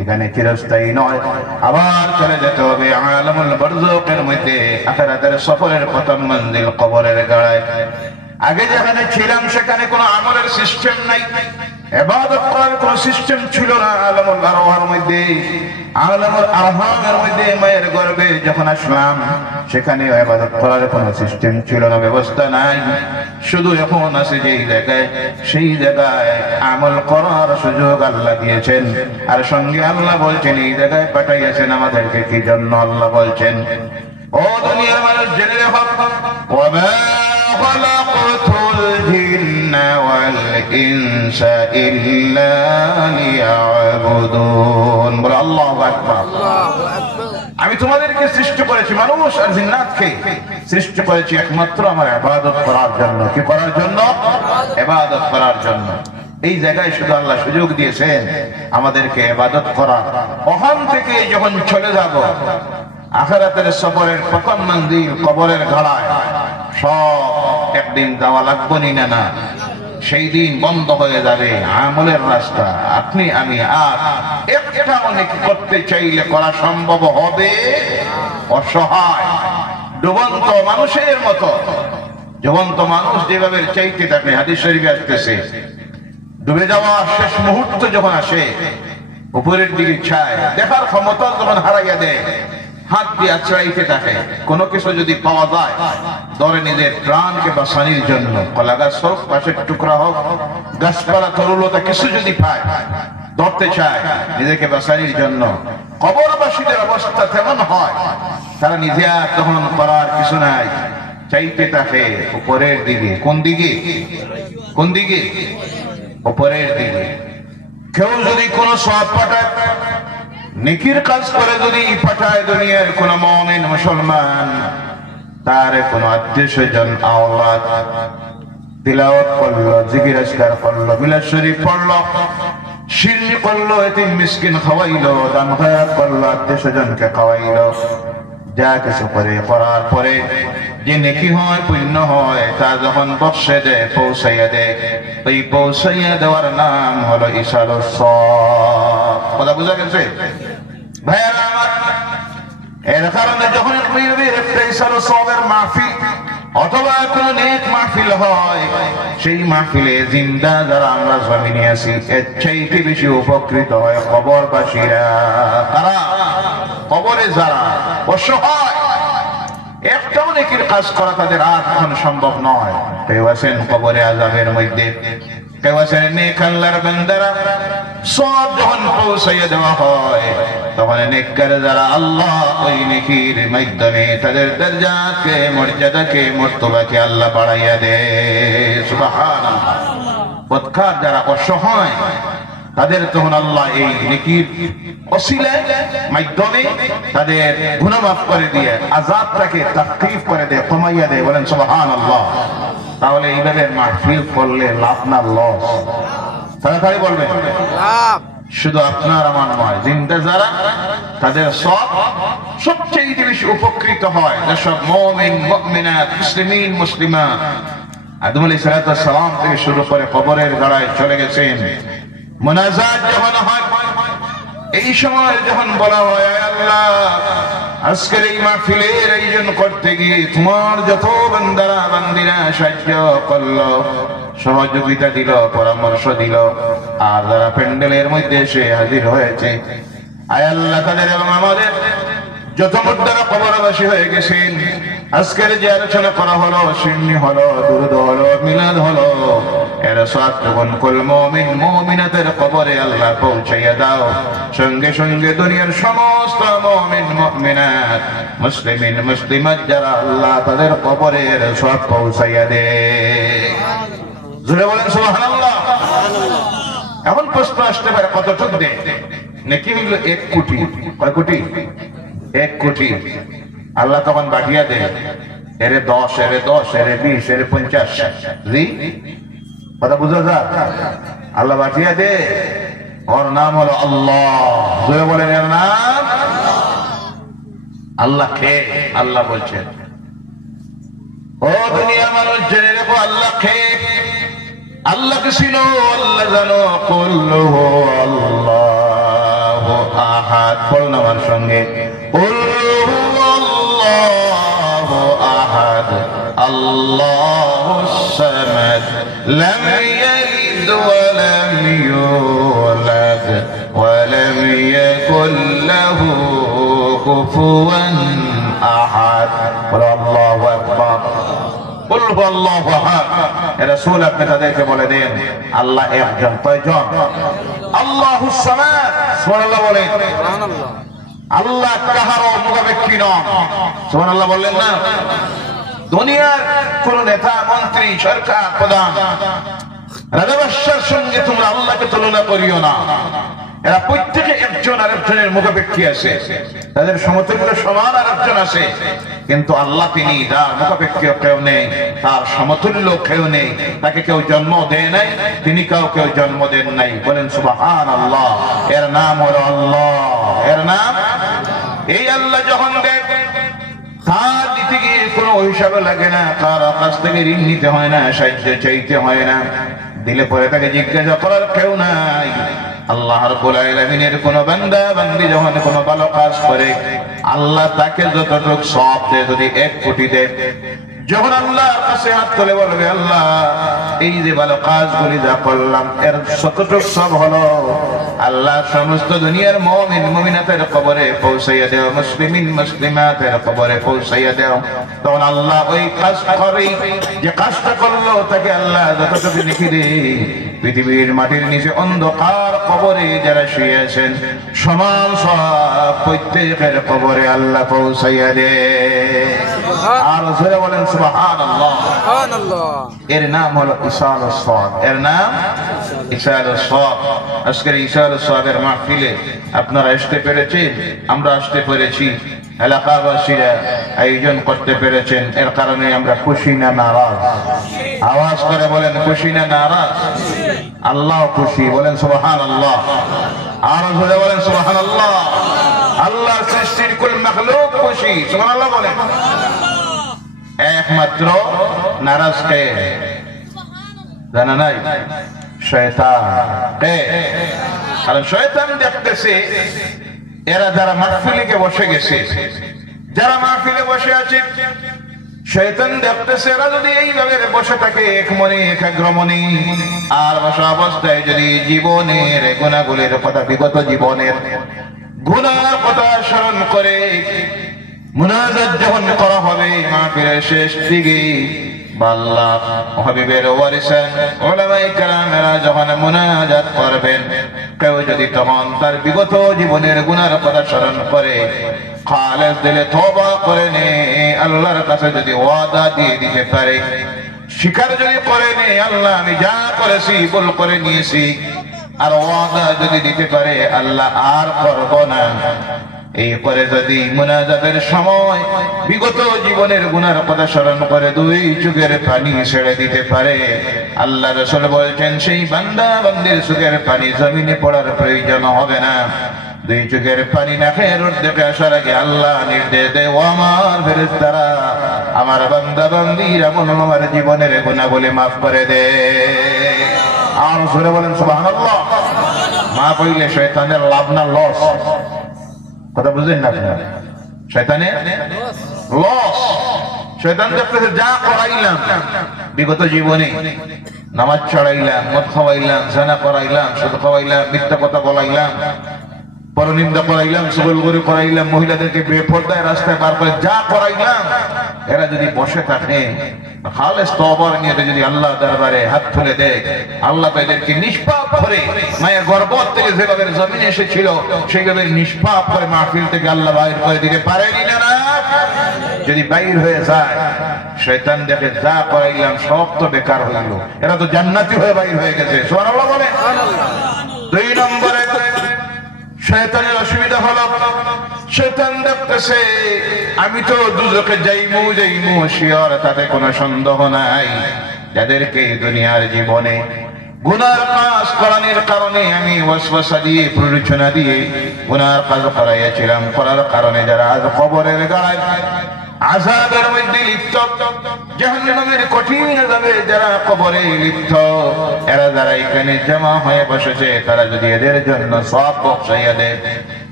এখানে চিরস্থায়ী নয়, আবার চলে যেতে হবে আলামুল বারযাখের মধ্যে, আখিরাতের সফরের প্রথম মঞ্জিল কবরের গাড়ায়। আগে যেখানে ছিলাম সেখানে কোনো আমলের সিস্টেম নাই, ইবাদত করার কোনো সিস্টেম ছিল না। আলামুল আরওয়াহের মধ্যে, আলামুল আরহামের মধ্যে মায়ের গর্ভে যখন আসলাম, সেখানে ইবাদত করার কোনো সিস্টেম ছিল না, ব্যবস্থা নাই। শুধু এখন আছে যেই জায়গায়, সেই জায়গায় আমল করার সুযোগ আল্লাহ দিয়েছেন। আর সঙ্গে আল্লাহ বলছেন এই জায়গায় পাঠাইয়াছেন আমাদেরকে কি জন্য? আল্লাহ বলছেন, ও দুনিয়ার মানুষ জেনে রাখো, ওয়া খালাকতুল জিন্না ওয়াল ইনসা ইল্লা লিয়াবুদুন। বলে আল্লাহু আকবার। আমি তোমাদেরকে সৃষ্টি করেছি, মানুষ আর জিন্নাতকে সৃষ্টি করেছি একমাত্র আমার ইবাদত করার জন্য। কি করার জন্য? ইবাদত করার জন্য। এই জায়গায় শুধু আল্লাহ সুযোগ দিয়েছেন আমাদেরকে ইবাদত করার। ওখান থেকে যখন চলে যাব আখিরাতের সফরের প্রথম মঞ্জিল কবরের গাড়ায়, সব একদিন যাওয়া লাগবে না? না, সেই দিন বন্ধ হয়ে যাবে আমলের রাস্তা। আপনি আমি আর একটা অনেক করতে চাইলে করা সম্ভব হবে অসহায় ডুবন্ত মানুষের মতো। জীবন্ত মানুষ যেভাবে চাইতে থাকে, হাদিস শরীফে আসতেছে, ডুবে যাওয়া শেষ মুহূর্ত যখন আসে, উপরের দিকে চায়, দেখার ক্ষমতা যখন হারাইয়া দেয়, হাত দিয়ে আছড়াইতে থাকে। কোনো কিছু যদি পাওয়া যায়, ধরে নিজের প্রাণকে বাঁচানোর জন্য, কলা গাছ হোক, পাশের টুকরা হোক, গাছপালা তরুলতা কিছু যদি পায়, ধরতে চায় নিজেকে বাঁচানোর জন্য। কবরবাসীদের অবস্থা তেমন হয়, তারা নিজে আর তখন করার কিছু নাই, চাইতে থাকে উপরের দিকে। কোন দিকে? কোন দিকে? উপরের দিকে। কেউ যদি কোনো সওয়াব পাঠায়, নেকির কাজ করে যদি পাঠায় দুনিয়ার কোন মুমিন মুসলমান, তার কোন আত্মীয় স্বজন আওলাদ তিলাওয়াত করলো, জিকির আজকার করলো, মিলাদ শরীফ পড়লো, শিরনি করলো, এতিম মিসকিন খাওয়াইলো, দান খয়রাত করলো, আত্মীয় স্বজনকে খাওয়াইলো, যা কিছু করে করার পরে যে নেকি হয়, পুণ্য হয়, তা যখন বক্সে দেয়, পৌঁছাইয়া দেয়, ওই পৌঁছাইয়া দেওয়ার নাম হলো ইসালুস সাওয়াব। কথা বুঝা গেছে ভাইয়ারা আমার? এর কারণে যখন একটা ইসালুস সাওয়াবের মাহফিল অথবা কোন নেক মাহফিল হয়, সেই মাহফিলে জিন্দা যারা আমরা জমিনে আছি, এর চাইতে বেশি উপকৃত হয় কবরবাসীরা। তারা কবরে যারা অসহায়, একটাও নেকির কাজ করা তাদের আর এখন সম্ভব নয়। কেউ আছেন কবরে আযাবের মধ্যে, কেউ আছেন নেক আল্লাহর বান্দারা, সব যখন পৌঁছাইয়া দেওয়া হয়, তখন নেককার যারা আল্লাহ ওই নেকির মাধ্যমে তাদের দরজাকে, মর্যাদাকে, মর্তবাকে আল্লাহ বাড়াইয়া দেয়। সুবহানাল্লাহ। বদকার যারা অসহায়, তাদের তখন আল্লাহ এই নেকির ওসিলায় মাধ্যমে তাদের গুনাহ মাফ করে দিয়ে আযাবটাকে তাখফীফ করে দেয়, কমাইয়া দেয়। বলেন সুবহানাল্লাহ। তাহলে এইভাবে মাহফিল করলে লাভ না লস? তাড়াতাড়ি বলবেন লাভ। শুধু আপনার আমার নয়, জিন্দা যারা তাদের সব সবচেয়ে বেশি উপকৃত হয় যেসব মুমিন মুমিনাত, মুসলিমিন মুসলিমাত আদম আলাইহিস সালাম থেকে শুরু করে কবরের গাড়ায় চলে গেছেন। মুনাজাত যখন হয়, এই সময় যখন বলা হয়, আল্লাহ আজকের এই মাহফিলের আয়োজন করতে গিয়ে তোমার যত বান্দারা বান্দিরা সাহায্য করলো, সহযোগিতা দিল, পরামর্শ দিল, আর যারা প্যান্ডেলের মধ্যে এসে হাজির হয়েছে, আয় আল্লাহ তাদের এবং আমাদের যত মুর্দারা কবরবাসী হয়ে গেছেন, আজকের যে আলোচনা করা হলো, সিন্নি হলো, দুরূদ হলো, মিলাদ হলো, এর সাথ যখন কুল মুমিন মুমিনাতের কবরে আল্লাহ পৌঁছাইয়া দাও, সঙ্গে সঙ্গে দুনিয়ার সমস্ত মুমিন মুমিনাত মুসলিমিন মুসলিমাত যারা আল্লাহ তাদের কবরে এর সাথ পৌঁছাইয়া দে। জোরে বলেন সুবহানাল্লাহ। এখন প্রশ্ন আসতে পারে কতটুকু দে? নাকি হইল 1 কোটি। কয় কোটি? 1 কোটি। আল্লাহ তখন বাড়িয়া দেয়, এরে 10, এরে 10, এরে 20, এরে 50। জি কথা বুঝা যা? আল্লাহ বাড়িয়া দে, ওর নাম হলো আল্লাহ। জোরে বলেন এর নাম আল্লাহ। কে? আল্লাহ বলছেন, ও দুনিয়া মানুষ জেনে রেখো আল্লাহ কে। আল্লাহকে চিনো, আল্লাহ জানো। কুল্লু আল্লাহু আহাদ। বলুন আমার সঙ্গে, কুল্লু আল্লাহু আহাদ আল্লাহুস সামাদ লাম ইয়ালিদ ওয়া লাম ইউলাদ ওয়া লাম ইয়াকুল লাহু কুফুয়ান আহাদ। আল্লাহু আকবার। রাসূল আপনি তাদেরকে বলে দেন আল্লাহ একজন। কয়জন? আল্লাহুস সামাদ। সুবহানাল্লাহ বলেন। আল্লাহ কাহারও মুখাপেক্ষী নন। সুবহানাল্লাহ বললেন না? দুনিয়ার কোন নেতা মন্ত্রী সরকার প্রধান রাজাবাদশার সঙ্গে তোমরা আল্লাহকে তুলনা করিও না। এরা প্রত্যেকে একজন আরেকজনের মুখাপেক্ষী আছে, তাদের সমতুল্য সমান আরেকজন আছে, কিন্তু আল্লাহ তিনি যার মুখাপেক্ষী কেউ নেই, তার সমতুল্য কেউ নেই। তাকে কেউ জন্ম দেয় নাই, তিনি কেউ জন্ম দেন নাই। বলেন সুবহানাল্লাহ। এর নাম হলো আল্লাহ। এর নাম এই আল্লাহ যখন দেন তার দিতে গিয়ে কোনো হিসাবে লাগে না, তার কাছ থেকে ঋণ নিতে হয় না, সাহায্য চাইতে হয় না, দিলে পরে তাকে জিজ্ঞাসা করার কেউ নাই। আল্লাহ রাব্বুল আলামিনের কোন বান্দা বান্দি যখন কোন ভালো কাজ করে আল্লাহ তাকে যতটুকু সওয়াব দেয়, যদি 1 কোটি দেয়, যখন আল্লাহর কাছে হাত তুলে বলবে আল্লাহ এই যে ভালো কাজগুলি যা করলাম এর যতটুকু সওয়াব হলো আল্লাহ সমস্ত দুনিয়ার মুমিন মুমিনাতের কবরে পৌঁছাইয়া দাও, মুসলিমিন মুসলিমাতের কবরে পৌঁছাইয়া দাও। তখন আল্লাহ ওই কাজ করে, যে কাজটা করলো তাকে আল্লাহ যতটুকু লিখে দেয়, পৃথিবীর মাটির নিচে অন্ধকার কবরে যারা শুয়ে আছেন সমান সব প্রত্যেকের কবরে আল্লাহ পৌঁছাইয়া দে। আর জোরে বলেন সুবহানাল্লাহ। এর নাম হলো ইসালুস সাদ। এর নাম ইসালুস সাদ। আজকের ইসালুস সাদের মাহফিলে আপনারা আসতে পেরেছেন, আমরা আসতে পেরেছি, এলাকাবাসীরা আয়োজন করতে পেরেছেন, এর কারণে আমরা খুশি না নারাজ? আওয়াজ করে বলেন খুশি না নারাজ? আল্লাহ খুশি। বলেন সুবহানাল্লাহ। আর জোরে বলেন সুবহানাল্লাহ। আল্লাহর সৃষ্টির কুল মাখলুক খুশি। সুবহানাল্লাহ বলেন। একমাত্র নারাজ কে জানা নাই? শয়তান। কে? কারণ শয়তান দেখতেছে এরা যারা মাহফিলে বসে গেছে, যারা মাহফিলে বসে আছে, শয়তান দেখতেছে এরা যদি এইভাবে বসে থাকে এক মনে একাগ্র মনে, আর বসা অবস্থায় যদি জীবনের গুনাহগুলির কথা, বিগত জীবনের গুনার কথা স্মরণ করে মুনাজাত যখন করা হবে মাহফিলের শেষ দিকে, আল্লাহ হাবিবের ওয়ারিসান উলামায়ে কেরামেরা যখন মুনাজাত করবেন, কেউ যদি তখন তার বিগত জীবনের গুনার কথা স্মরণ করে খালেস দিলে তওবা করে নে, আল্লাহর কাছে যদি ওয়াদা দিয়ে দিতে পারে, স্বীকার যদি করে নে আল্লাহ আমি যা করেছি ভুল করে নিয়েছি, আর ওয়াদা যদি দিতে পারে আল্লাহ আর করব না, এই করে যদি মুনাজাতের সময় বিগত জীবনের গুনার কথা স্মরণ করে 2 চোখের পানি ছেড়ে দিতে পারে, আল্লাহ রাসূল বলেছেন সেই বান্দা বান্দির চোখের পানি জমিনে পড়ার প্রয়োজন হবে না। 2 চোখের পানি নাকের উদ্দেশ্যে আসার আগে আল্লাহ নির্দেশ দেয়, ও আমার ফেরেশতারা আমার বান্দা বান্দির আমার জীবনের গুনাহগুলি মাফ করে দে। আর জোরে বলেন সুবহানাল্লাহ। মাফ হইলে শয়তানের লাভ না লস? কথা বুঝেন না আপনারা? শয়তানের লস। শয়তান দেখতেছে যা করাইলাম বিগত জীবনে, নামাজ ছড়াইলাম, মদ খাওয়াইলাম, জানা করাইলাম, সুদ খাওয়াইলাম, মিথ্যা কথা বলাইলাম, পরনিন্দা করাইলাম, চুগলখড়ি করাইলাম, মহিলাদেরকে বেপরদায় রাস্তায় বার করে যা করাইলাম এরা যদি বসে থাকে খালেস তওবার নিয়তে যদি আল্লাহ দরবারে হাত তুলে দেয়, আল্লাহ তাদেরকে নিষ্পাপ করে মায়ের গর্ভ থেকে যেভাবে জমিনে এসেছিল সেইভাবে নিষ্পাপ করে মাহফিল থেকে আল্লাহ বাইর করে দিতে পারেনি না? যদি বাইর হয়ে যায় শয়তান দেখে যা করাইলাম সব তো বেকার হইল, এরা তো জান্নাতি হয়ে বাইর হয়ে গেছে। সুবহানাল্লাহ বলে। দুই নম্বরে শয়তানের অসুবিধা হলো, শয়তান দেখতেছে আমি তো দুজকে যাইমু শিওর, তাতে কোনো সন্দেহ নাই। যাদেরকে দুনিয়ার জীবনে গুনার কাজ করানোর কারণে আমি ওয়াসওয়াসা দিয়ে প্ররোচনা দিয়ে গুনার কাজ করাইয়াছিলাম, করার কারণে যারা আজ কবরের গাড়ায় আযাবের মধ্যে লিপ্ত, জাহান্নামের কঠিন আযাবে যারা কবরে লিপ্ত, এরা যারা এখানে জমা হয়ে বসেছে, তারা যদি এদের জন্য সওয়াব বখশাইয়া দেয়,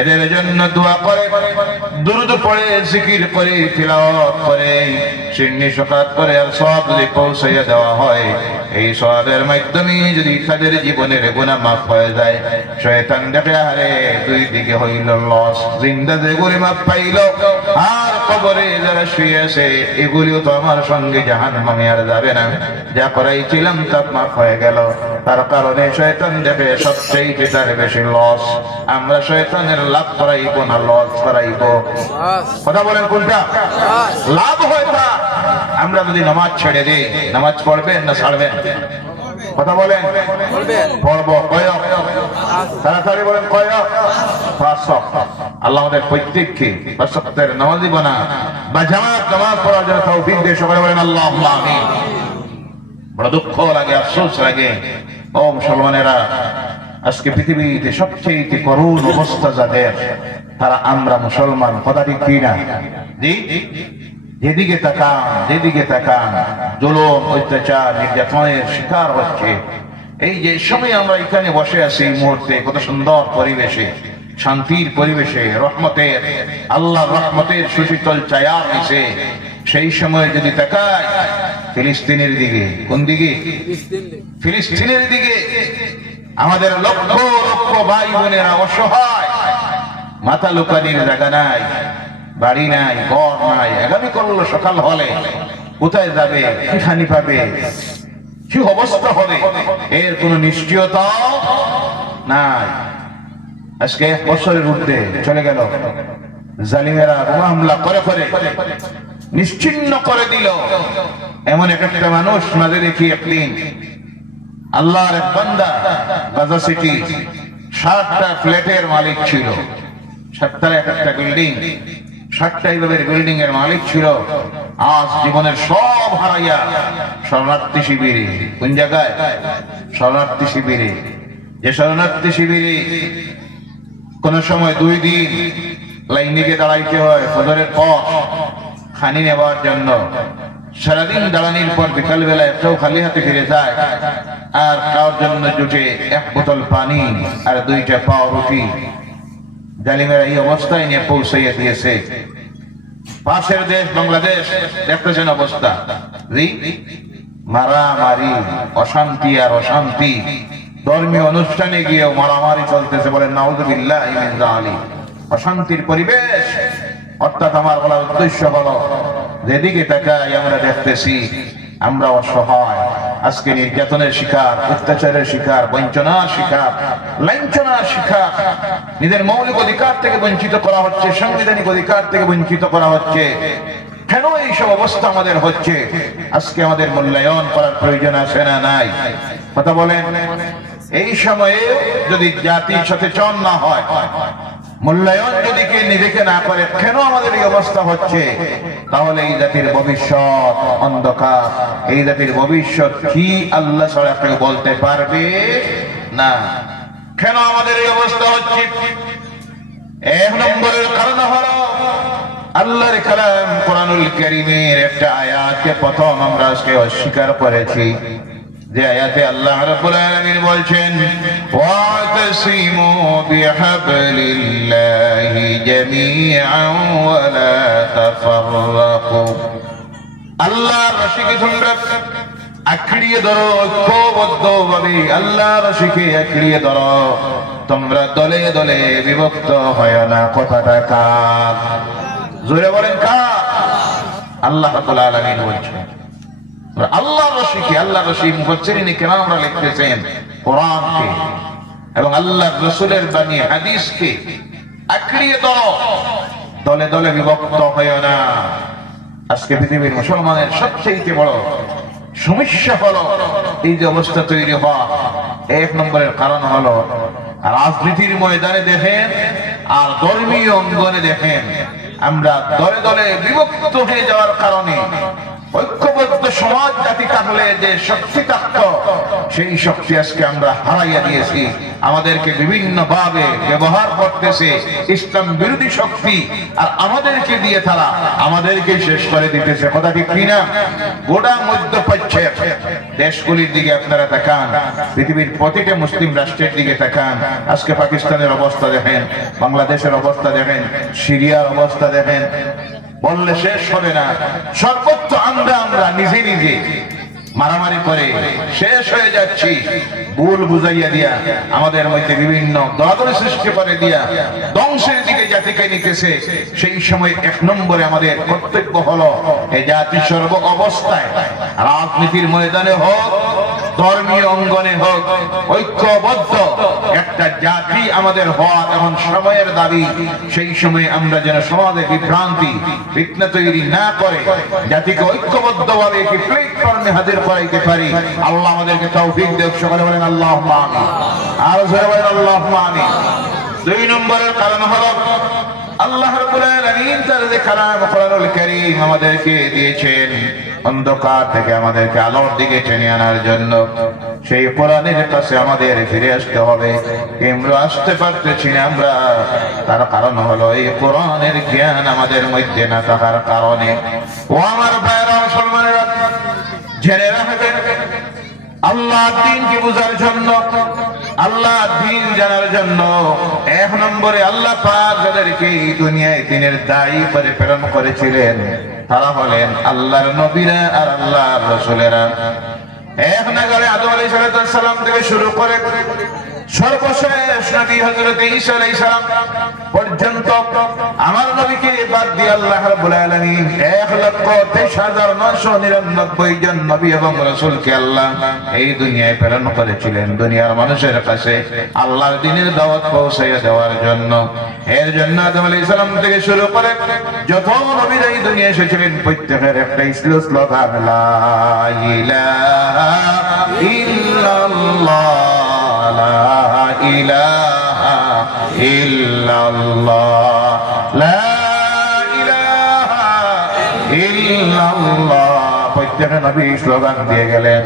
এদের জন্য দোয়া করে, দুরূদ পড়ে, জিকির করে, তিলাওয়াত করে, সিন্নি সাকাত করে আর সওয়াব যদি পৌঁছাইয়া দেওয়া হয়, এই সওয়াবের মাধ্যমে যদি তাদের জীবনের গুনাহ মাফ হয়ে যায়, শয়তান দেখে আরে দুই দিকে হইল লস, জিন্দাতে গুনাহ মাফ পাইল আর কবরে যারা শুয়ে আছে এগুলিও তো আমার সঙ্গে জাহান্নামে আর যাবে না, যা করাইছিলাম তা মাফ হয়ে গেল। তার কারণে শয়তান দেখে সবচেয়ে তার বেশি লস। আমরা শয়তানের লাভ করাইব না লস করাইব? কথা বলেন কোনটা লাভ হয়? তা আমরা যদি নামাজ ছেড়ে দিই, নামাজ পড়বেন না ছাড়বেন? কথা বলেন। পড়বো কয়ক? তাড়াতাড়ি বলেন কয়ক? 5 ওয়াক্ত। আল্লাহ আমাদের প্রত্যেককে 5 ওয়াক্তের নামাজি বানা বা জামাত নামাজ পড়ার জন্য তৌফিক দিয়ে সবাই বলেন আল্লাহুম্মা আমিন। বড় দুঃখ লাগে, আফসোস লাগে ও মুসলমানেরা, আজকে পৃথিবীতে সবচেয়ে করুণ অবস্থা যাদের, তারা আমরা মুসলমান। কথা ঠিক কি না? জি, যেদিকে তাকান জুলুম, অত্যাচার, নির্যাতনের শিকার হচ্ছে। এই যে সময় আমরা এখানে বসে আছি এই মুহূর্তে, কত সুন্দর পরিবেশে, শান্তির পরিবেশে, রহমতের, আল্লাহর রহমতের সুশীতল ছায়া নিচে, সেই সময় যদি তাকাই ফিলিস্তিনের দিকে, কোন দিকে? ফিলিস্তিনের দিকে। আমাদের লক্ষ লক্ষ ভাই বোনেরা অসহায়, মাথা লুকানির জায়গা নাই, বাড়ি নাই, ঘর নাই, আগামী করলো সকাল হলে কোথায় যাবে, কি খানি পাবে, কি অবস্থা হবে, এর কোন নিশ্চয়তা নাই। আজকে 1 বছরের ঊর্ধ্বে চলে গেল, জালিমেরা হামলা করে করে নিশ্চিহ্ন করে দিল। এমন একটা মানুষ মাঝে দেখি একদিন আল্লাহর এক বান্দা গাজা সিটি 7টা ফ্ল্যাটের মালিক ছিল, 7টার একটা বিল্ডিং, 7টা এইভাবে বিল্ডিং এর মালিক ছিল। আজ জীবনের সব হারাইয়া শরণার্থী শিবিরে, কোন জায়গায়? শরণার্থী শিবিরে। যে শরণার্থী শিবিরে কোন সময় 2 দিন লাইনে গিয়ে দাঁড়াইতে হয় ফজরের পর খানি নেওয়ার জন্য, সারাদিন দাঁড়ানোর পর বিকাল বেলায় কেউ খালি হাতে ফিরে যায়, আর খাওয়ার জন্য জুটে 1 বোতল পানি আর 2টা পাউরুটি। জালিমেরা এই অবস্থায় নিয়ে পৌঁছাইয়া দিয়েছে। পাশের দেশ বাংলাদেশ দেখতেছেন অবস্থা, মারামারি, অশান্তি আর অশান্তি। ধর্মীয় অনুষ্ঠানে গিয়েও মারামারি চলতেছে, বলেন নাউযুবিল্লাহি মিন যালিক। অশান্তির পরিবেশ। অর্থাৎ আমার বলার উদ্দেশ্য হলো, যেদিকে তাকাই আমরা দেখতেছি আমরা অসহায়। আজকে নির্যাতনের শিকার, অত্যাচারের শিকার, বঞ্চনার শিকার, লাঞ্ছনার শিকার, নিজের মৌলিক অধিকার থেকে বঞ্চিত করা হচ্ছে, সাংবিধানিক অধিকার থেকে বঞ্চিত করা হচ্ছে। কেন এইসব অবস্থা আমাদের হচ্ছে? আজকে আমাদের মূল্যায়ন করার প্রয়োজন আছে না নাই? কথা বলেন। এই সময়ে যদি জাতি সচেতন না হয়, মূল্যায়ন যদি কে নিজেকে না করে, কেন আমাদের এই অবস্থা হচ্ছে, তাহলে এই জাতির ভবিষ্যৎ অন্ধকার। এই জাতির ভবিষ্যৎ কি আল্লাহ ছাড়া কেউ বলতে পারবে না। কেন আমাদের এই অবস্থা হচ্ছে? 1 নম্বরের কারণ হলো আল্লাহর কালাম কোরআনুল কারীমের একটা আয়াতকে প্রথম আমরা আজকে অস্বীকার করেছি। যে আয়াতে আল্লাহ রাব্বুল আলামিন বলছেন, ওয়াতাসিমু বিহাবলিল্লাহি জামিআন ওয়া লা তাফাররাকু। আল্লাহর রশিকে তোমরা আঁকড়িয়ে ধরো, ঐক্যবদ্ধভাবে আল্লাহর রশিকে আঁকড়িয়ে ধরো, তোমরা দলে দলে বিভক্ত হয় না। কথাটা কার? জোরে বলেন কার? আল্লাহ রাব্বুল আলামিন বলছেন। আল্লাহ রশিকে, আল্লাহ রশি মুফাসসিরিন কিরামরা লিখতেছেন কোরআনকে এবং আল্লাহর রাসূলের বাণী হাদিসকে আঁকড়িয়ে ধরো, দলে দলে বিভক্ত হয় না। আজকে পৃথিবীর মুসলমানের সবচেয়ে বড় সমস্যা হলো এই যে অবস্থা তৈরি হওয়া। এক নম্বরের কারণ হলো রাজনীতির ময়দানে দেখেন আর ধর্মীয় অঙ্গনে দেখেন আমরা দলে দলে বিভক্ত হয়ে যাওয়ার কারণে ঐক্যবদ্ধ সমাজ জাতি থাকলে যে শক্তি থাকত সেই শক্তি আজকে আমরা হারাইয়া দিয়েছি। আমাদেরকে বিভিন্ন ভাবে ব্যবহার করতেছে ইসলাম বিরোধী শক্তি, আর আমাদেরকে দিয়ে তারা আমাদেরকে শেষ করে দিতেছে। কথা ঠিক কিনা? গোটা মধ্যপ্রাচ্যের দেশগুলির দিকে আপনারা তাকান, পৃথিবীর প্রতিটা মুসলিম রাষ্ট্রের দিকে তাকান, আজকে পাকিস্তানের অবস্থা দেখেন, বাংলাদেশের অবস্থা দেখেন, সিরিয়ার অবস্থা দেখেন, বললে শেষ হবে না। সর্বত্র আমরা নিজে নিজে মারামারি করে শেষ হয়ে যাচ্ছি। ভুল বুঝাইয়া দিয়া আমাদের মধ্যে বিভিন্ন দলাদলি সৃষ্টি করে দিয়া ধ্বংসের দিকে জাতিকে নিতেছে। সেই সময় এক নম্বরে আমাদের কর্তব্য হলো এই জাতি সর্ব অবস্থায় রাজনীতির ময়দানে হোক, ধর্মীয় অঙ্গনে হোক, ঐক্যবদ্ধ একটা জাতি আমাদের হওয়া এখন সময়ের দাবি। সেই সময় আমরা যেন সমাজে বিভ্রান্তি ফিতনা তৈরি না করে জাতিকে ঐক্যবদ্ধ ভাবে একটি প্ল্যাটফর্মে হাজির করাইতে পারি। আল্লাহ আমাদেরকে তৌফিক দেখ। সকলে বলেন আল্লাহুম্মা আমিন। আর জোরে বলেন আল্লাহুম্মা আমিন। দুই নম্বরের কারণ হলো আল্লাহ রাব্বুল আলামিন তার যে কালাম কোরআনুল কারীম আমাদেরকে দিয়েছেন অন্ধকার থেকে আমাদেরকে আলোর দিকে টেনে আনার জন্য। সেই কোরআনের কাছে আমাদের ফিরে আসতে হবে। আমরা আসতে পারতেছি না আমরা, তার কারণ হলো এই কোরআনের জ্ঞান আমাদের মধ্যে না থাকার কারণে। ও আমার ভাইরা মুসলমানেরা, জেনে রাখবেন আল্লাহ দ্বীনকে বোঝার জন্য, আল্লাহ দ্বীন জানার জন্য এক নম্বরে আল্লাহ পাক যাদেরকে এই দুনিয়ায় দ্বীনের দায়ী করে প্রেরণ করেছিলেন তারা হলেন আল্লাহর নবীরা আর আল্লাহর রাসূলেরা। এক নাগারে আদম আলাইহিস সালাম থেকে শুরু করে সর্বশেষ নবী হযরত ঈসা আলাইহিস সালাম পর্যন্ত আমার নবীকে বাদ দিয়ে আল্লাহ রাব্বুল আলামিন 1,23,999 জন নবী এবং রাসূলকে আল্লাহ এই দুনিয়ায় প্রেরণ করেছিলেন দুনিয়ার মানুষের কাছে আল্লাহর দ্বীনের দাওয়াত পৌঁছাইয়া দেওয়ার জন্য। এর জন্য আদম আলাইহিস সালাম থেকে শুরু করে যত নবীরা এই দুনিয়ায় এসেছিলেন প্রত্যেকের একটাই ছিল স্লোগান, লা ইলাহা ইল্লাল্লাহ, লা ইলাহা ইল্লাল্লাহ, লা ইলাহা ইল্লাল্লাহ। প্রত্যেক নবী স্লোগান দিয়ে গেলেন।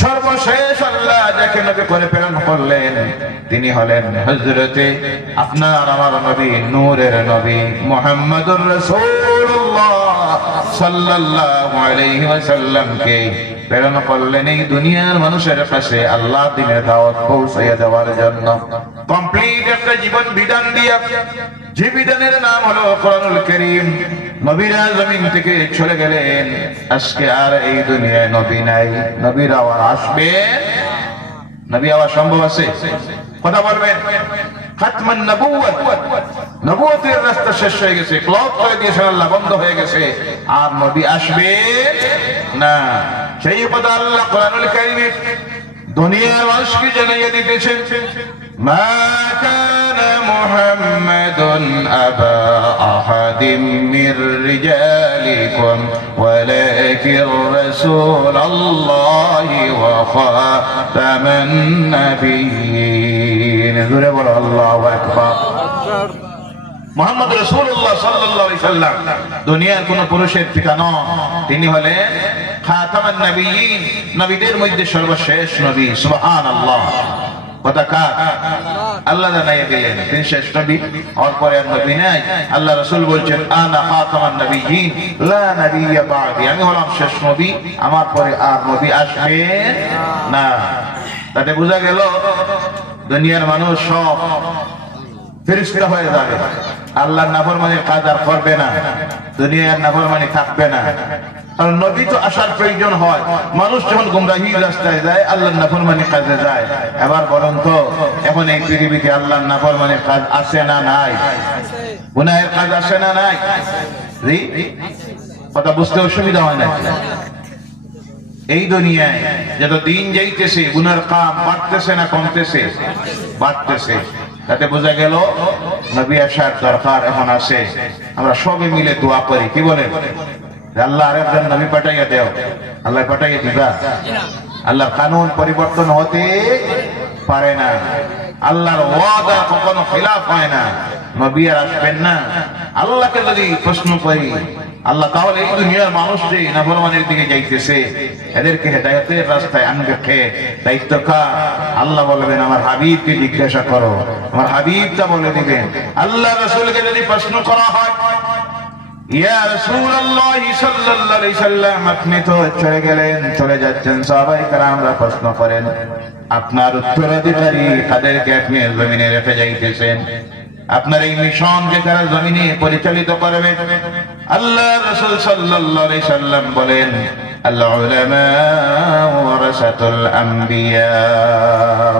সর্বশেষ আল্লাহ যাকে নবী করে প্রেরণ করলেন তিনি হলেন হযরতে আপনার আমার নবী, নূরের নবী মুহাম্মদুর রাসূলুল্লাহ সাল্লাল্লাহু আলাইহি ওয়াসাল্লামকে প্রেরণ করলেন এই দুনিয়ার মানুষের কাছে আল্লাহ দ্বীনের দাওয়াত পৌঁছাইয়া দেওয়ার জন্য। কমপ্লিট একটা জীবন বিধান দিয়া, যে বিধানের নাম হলো কোরআনুল কারীম। নবীরা জমিন থেকে চলে গেলেন, আজকে আর এই দুনিয়ায় নবী নাই। নবীর আবার আসবে, নবী আবার সম্ভব আছে? কথা বলবেন। খাতমান নবুয়ত, নবুয়তের রাস্তা শেষ হয়ে গেছে, ক্লব করে দিয়েছেন আল্লাহ, বন্ধ হয়ে গেছে। আর নবী আসবে না। সেই কথা আল্লাহ কোরআনুল কারীমে দুনিয়ার মানুষকে জানাইয়া দিতেছেন, মা কানা মুহাম্মাদুন আবা আহাদিম মির রিজালিকুম ওয়ালাকিন রাসূলুল্লাহি ওয়া খাতামান নাবিয়্যিন। জোরে বলো আল্লাহু আকবার। মুহাম্মদ রাসূলুল্লাহ সাল্লাল্লাহু আলাইহি সাল্লাম দুনিয়ার কোন পুরুষের পিতা নন, তিনি হলেন খাতামান নাবিয়্যিন, নবীদের মধ্যে সর্বশেষ নবী। সুবহানাল্লাহ। কথা কার? আল্লাহ জানাইয়া দিলেন তিনি শেষ নবী, আর পরে আর নবী নাই। আল্লাহ রাসূল বলছেন আনা খাতামান নাবিয়্যিন লা নাবিয়্যা বা'দি, আমি হলাম শেষ নবী, আমার পরে আর নবী আসবে না। তাতে বোঝা গেল দুনিয়ার মানুষ সব ফেরেশতা হয়ে যাবে, আল্লাহর নাফরমানির কাজ আর করবে না, দুনিয়ার নাফরমানি থাকবে না। কারণ নবী তো আসার প্রয়োজন হয়, মানুষ যখন গুমরাহির রাস্তায় যায় আল্লাহর নাফরমানির কাজে যায়। এবার বলুন তো এখন এই পৃথিবীতে আল্লাহর নাফরমানির কাজ আছে না নাই? গুনাহের কাজ আছে না নাই? কথা বুঝতে অসুবিধা হয় না? এই দুনিয়ায় যত দিন যাইতেছে গুনার কাম বাড়তেছে না কমতেছে? বাড়তেছে। তাতে বোঝা গেল নবী আসার দরকার এখন আছে। আমরা সবে মিলে দোয়া করি, কি বলেন? আল্লাহ আরেকজন নবী পাঠাইয়া দেও। আল্লাহ পাঠাইয়া দিবা? আল্লাহর কানুন পরিবর্তন হতে পারে না, আল্লাহর ওয়াদা কখনো খিলাফ হয় না। নবী আর আসবেন না। আল্লাহকে যদি প্রশ্ন করি, আল্লাহ তাহলে এই দুনিয়ার মানুষটি নাফরমানির দিকে যাইতেছে, এদেরকে হেদায়েতের রাস্তায় আনবে কে? দায়িত্ব কার? আল্লাহ বলবেন আমার হাবিবকে জিজ্ঞাসা করো, আমার হাবিবটা বলে দিবেন। আল্লাহ রাসূলকে যদি প্রশ্ন করা হয়, ইয়া রাসূলুল্লাহ সাল্লাল্লাহু আলাইহি সাল্লাম, আপনি তো চলে গেলেন, চলে যাচ্ছেন, সাহাবায়ে কেরামরা প্রশ্ন করেন আপনার উত্তরাধিকারী কাদেরকে আপনি জমিনে রেখে যাইতেছেন? আপনার এই মিশনকে যারা জমিনে পরিচালিত করবে? আল্লাহ রাসূল সাল্লাল্লাহু আলাইহি সাল্লাম বলেন আল উলামা ওয়ারাসাতুল আম্বিয়া।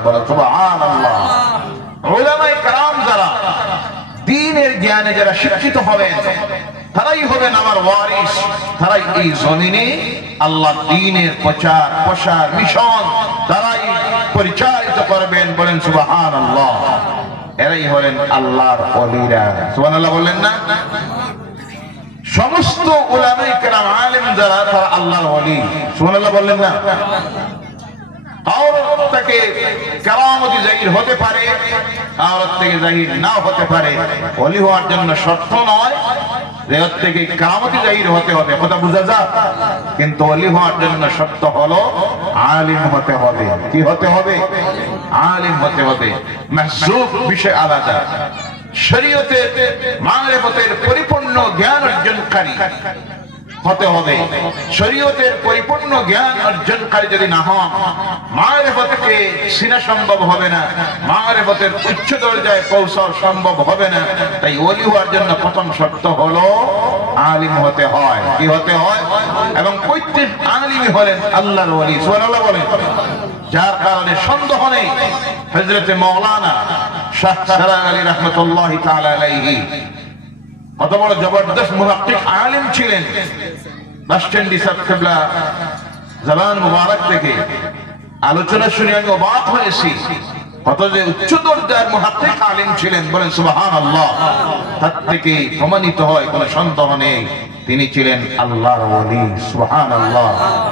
বলো সুবহানাল্লাহ। উলামায়ে কেরাম যারা দ্বীনের জ্ঞানে যারা শিক্ষিত হবেন, তারাই হবেন আমার ওয়ারিস। তারাই এই জমিনে আল্লাহর দ্বীনের প্রচার প্রসার মিশন তারাই পরিচালিত করবেন। বলেন সুবহানাল্লাহ। এরাই হলেন আল্লাহর ওলিরা। সুবহানাল্লাহ বললেন না? সমস্ত উলামায়ে কেরাম আলেম যারা, তারা আল্লাহর ওলি। সুবহানাল্লাহ বললেন না? আওরাত থেকে কেরামতি জাহির হতে পারে, আওরাত থেকে জাহির নাও হতে পারে। ওলি হওয়ার জন্য শর্ত নয় যে ওর থেকে কেরামতি জাহির হতে হবে, কথা বুঝা যায়? কিন্তু ওলি হওয়ার জন্য শর্ত হলো আলিম হতে হবে। কি হতে হবে? আলিম হতে হবে। মাহজুব বিষয় আলাদা। শরীয়তের মারিফতের পরিপূর্ণ জ্ঞান অর্জনকারী হতে হবে। শরীয়তের পরিপূর্ণ জ্ঞান অর্জনকারী যদি না হন, মারিফতকে চিনা সম্ভব হবে না, মারিফতের উচ্চ দরজায় পৌঁছানো সম্ভব হবে না। তাই ওলি হওয়ার জন্য প্রথম শর্ত হলো আলিম হতে হয়। কি হতে হয়? এবং প্রত্যেক আলিমই হলেন আল্লাহর ওলি। সুবহানাল্লাহ বলেন। যার কারণে সন্দেহ নেই হযরত মাওলানা শাহ সালাম আলী রাহমাতুল্লাহি তাআলা আলাইহি কত বড় জবরদস্ত মুহাক্কিক আলিম ছিলেন। বাসস্ট্যান্ডি সাহেব কিবলা জবান মুবারক থেকে আলোচনা শুনে আমি অবাক হয়েছি। কত যে উচ্চ দরজার মুহাক্কিক আলিম ছিলেন। বলেন সুবহানাল্লাহ। তার থেকে প্রমাণিত হয় কোনো সন্দেহ নেই তিনি ছিলেন আল্লাহর ওলি। সুবহানাল্লাহ।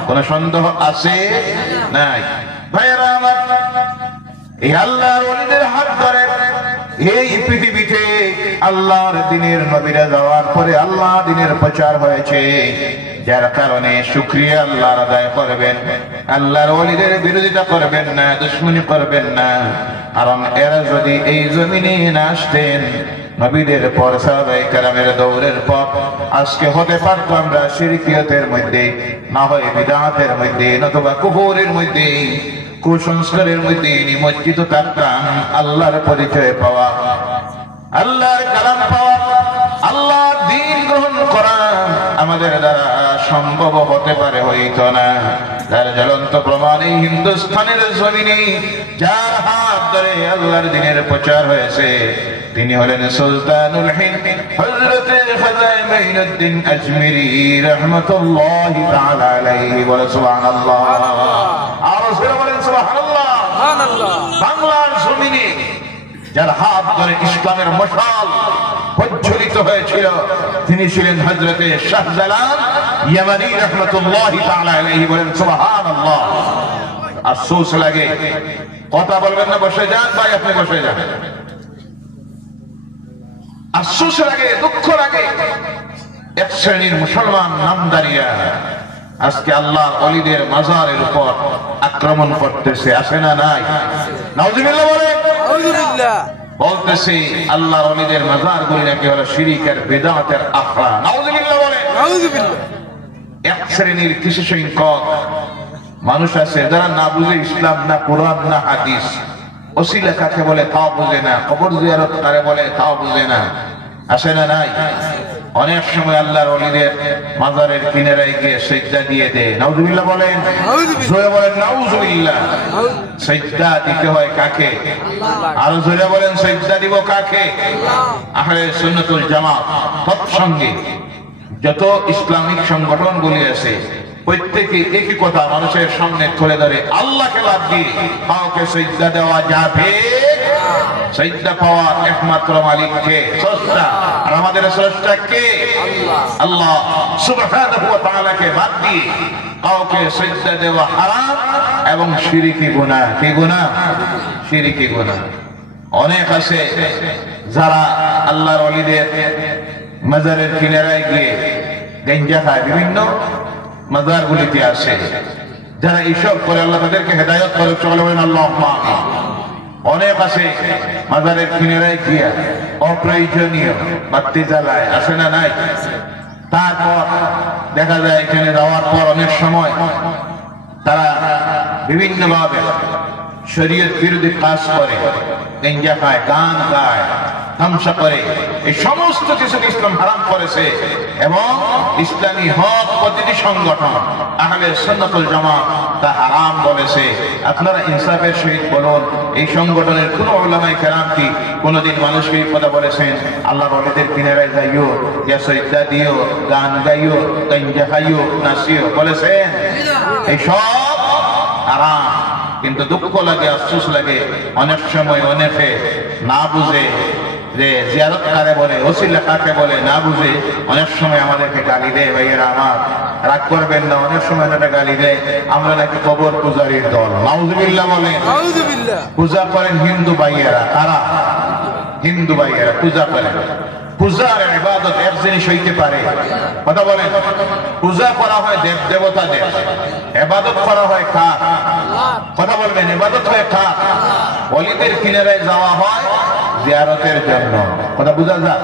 কোন সন্দেহ আছে? নাই। ভাইরা আমার, এই আল্লাহর ওলিদের হাত ধরে এই পৃথিবীতে আল্লাহর দ্বীনের নবীরা যাওয়ার পরে আল্লাহ দ্বীনের প্রচার হয়েছে। যার কারণে শুকরিয়া আল্লাহর আদায় করবেন, আল্লাহর ওলিদের বিরোধিতা করবেন না, দুশমনি করবেন না। কারণ এরা যদি এই জমিনে না আসতেন, নবীদের পর সাহাবায়ে কেরামের দৌড়ের পর আজকে হতে পারত আমরা শিরকিয়তের মধ্যে, না হয় বিদআতের মধ্যে, নতুবা কুফরের মধ্যে, কুসংস্কারের মধ্যে নিমজ্জিত থাকতাম। আল্লাহর পরিচয় পাওয়া, আল্লাহর কালাম পাওয়া, আল্লাহর দ্বীন গ্রহণ করা আমাদের দ্বারা সম্ভব হতে পারে, হইতো না। তার জ্বলন্ত প্রমাণ এই হিন্দুস্তানের জমিনে যার হাত ধরে আল্লাহর দ্বীনের প্রচার হয়েছে, তিনি হলেন সুলতানুল হিন্দ হযরত খাজা মাইনুদ্দিন আজমিরি রাহমাতুল্লাহি তাআলা আলাইহি। বলে সুবহানাল্লাহ। আর বলেন সুবহানাল্লাহ। সুবহানাল্লাহ। বাংলার জমিনে যার হাত ধরে ইসলামের মশাল প্রজ্বলিত হয়েছিল, তিনি ছিলেন হযরত শাহজালাল ইয়ামানি রাহমাতুল্লাহি তাআলা আলাইহি। বলেন সুবহানাল্লাহ। আফসোস লাগে, কথা বলবেন না, বসে যান ভাই, আপনি বসে যান। আফসোস লাগে, দুঃখ লাগে, এক শ্রেণীর মুসলমান নামদারিয়া আজকে আল্লাহ ওলিদের মাজারের উপর আক্রমণ করতেছে। আসে না? নাই? নাউজুবিল্লাহ বলেন। নাউজুবিল্লাহ। বলতেছে আল্লাহর ওলিদের মাজারগুলি নাকি হলো শিরকের বিদআতের আখড়া। নাউজুবিল্লাহ বলেন। নাউজুবিল্লাহ। এক শ্রেণীর কিছু সংখ্যক মানুষ আছে যারা না বুঝে ইসলাম, না কোরআন, না হাদিস। ওসিলা কাকে বলে তাও বুঝে না, কবর জিয়ারত কারে বলে তাও বুঝে না। আসে না? নাই? অনেক সময় আল্লাহর ওলিদের মাজারের কিনারায় গিয়ে সিজদা দিয়ে দেয়। নাউজুবিল্লাহ বলেন। জোরে বলেন নাউজুবিল্লাহ। সিজদা দিতে হয় কাকে? আরো জোরে বলেন, সিজদা দিব কাকে? আহলে সুন্নাতুল জামাত তৎসঙ্গে যত ইসলামিক সংগঠনগুলি আছে প্রত্যেকে একই কথা মানুষের সামনে তুলে ধরে, আল্লাহকে বাদ দিয়ে কাউকে সিজদা দেওয়া যাবে? সিজদা পাওয়ার একমাত্র মালিক কে? স্রষ্টা। আর আমাদের স্রষ্টা কে? আল্লাহ সুবহানাহু ওয়া তাআলাকে বাদ দিয়ে কাউকে সিজদা দেওয়া হারাম এবং শিরকি গুনাহ। কি গুনাহ? শিরকি গুনাহ। অনেক আছে যারা আল্লাহর ওলিদের মাজারের কিনারায় গিয়ে গাঁজা খায়, বিভিন্ন মাজারগুলিতে আসে। যারা এইসব করে আল্লাহ তাদেরকে হেদায়েত করে, চলবেন আল্লাহুম্মা আমিন। অনেক আছে মাজারের কিনারায় গিয়া অপ্রয়োজনীয় বাতি জ্বালায়, আসে না নাই? তারপর দেখা যায় এখানে যাওয়ার পর অনেক সময় তারা বিভিন্নভাবে শরীয়ত বিরোধী কাজ করে, গাঁজা খায়, গান গায়, তামসা করে। এই সমস্ত কিছু ইসলাম হারাম করেছে এবং ইসলামী হক প্রতিটি সংগঠন আহলে সুন্নাত ওয়াল জামাত তা হারাম বলেছে। আপনারা ইনসাফের সহিত বলুন, এই সংগঠনের কোন উলামায়ে কেরাম কি কোনদিন মানুষকে এই কথা বলেছেন আল্লাহর ওলিদের কিনারায় যাইও, ইয়া সিজদা দিও, গান গাইও, গাঁজা খাইও, নাচিও? বলেছেন? এই সব হারাম। কিন্তু দুঃখ লাগে, আফসোস লাগে, অনেক সময় অনেকে না বুঝে যে জিয়ারত কারে বলে, ওসিলা কাকে বলে না বুঝে অনেক সময় আমাদেরকে গালি দেয়। ভাইয়েরা আমার, রাগ করবেন না, অনেক সময় একটা গালি দেয় আমরা নাকি কবর পূজারীর দল। নাউযুবিল্লাহ বলেন। পূজা করেন হিন্দু ভাইয়েরা। কারা? হিন্দু ভাইয়েরা পূজা করেন। পূজার ইবাদত এক জিনিস হইতে পারে, কথা বলেন। পূজা করা হয় দেব দেবতাদের, ইবাদত করা হয় কার? কথা বলবেন। ইবাদত হয় কার? ওলিদের কিনারায় যাওয়া হয় জিয়ারতের জন্য। কথা বুঝা যায়?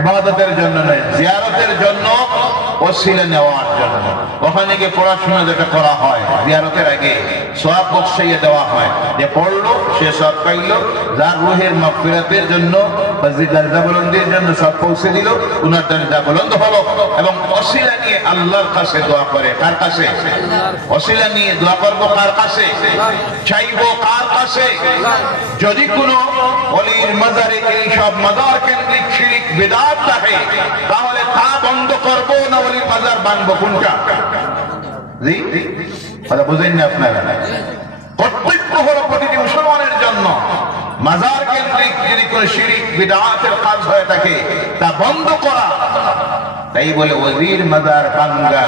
ইবাদতের জন্য নয়, জিয়ারতের জন্য, ওসিলা নেওয়ার জন্য। ওখানে গিয়ে পড়াশোনা যেটা করা হয় জিয়ারতের আগে সওয়াব বকশিয়ে দেওয়া হয়, যে পড়লো সে সওয়াব পাইলো, যার রূহের মাগফিরাতের জন্য বা দরজা বুলন্দির জন্য সব পৌঁছে দিল, উনার দরজা বুলন্দ হলো। এবং ওসিলা নিয়ে আল্লাহর কাছে দোয়া করে। কার কাছে? ওসিলা নিয়ে দোয়া করবো কার কাছে? চাইবো কার কাছে? যদি কোনো ওলির মাজারে এই সব মাজার কেন্দ্রিক শিরক বিদআত থাকে, তাহলে তা বন্ধ করবো না ওলির মাজার বানবো? কোনটা? জি কথা বুঝেন না আপনারা? কর্তব্য হলো প্রতিটি মুসলমানের জন্য মাজার কেন্দ্রিক যদি কোনো শিরক বিদআতের কাজ হয়ে থাকে তা বন্ধ করা। তাই বলে ওলির মাজার ভাঙ্গা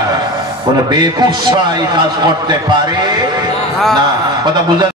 কোন বেকুফ ছাড়া এই কাজ করতে পারে না। কথা বুঝা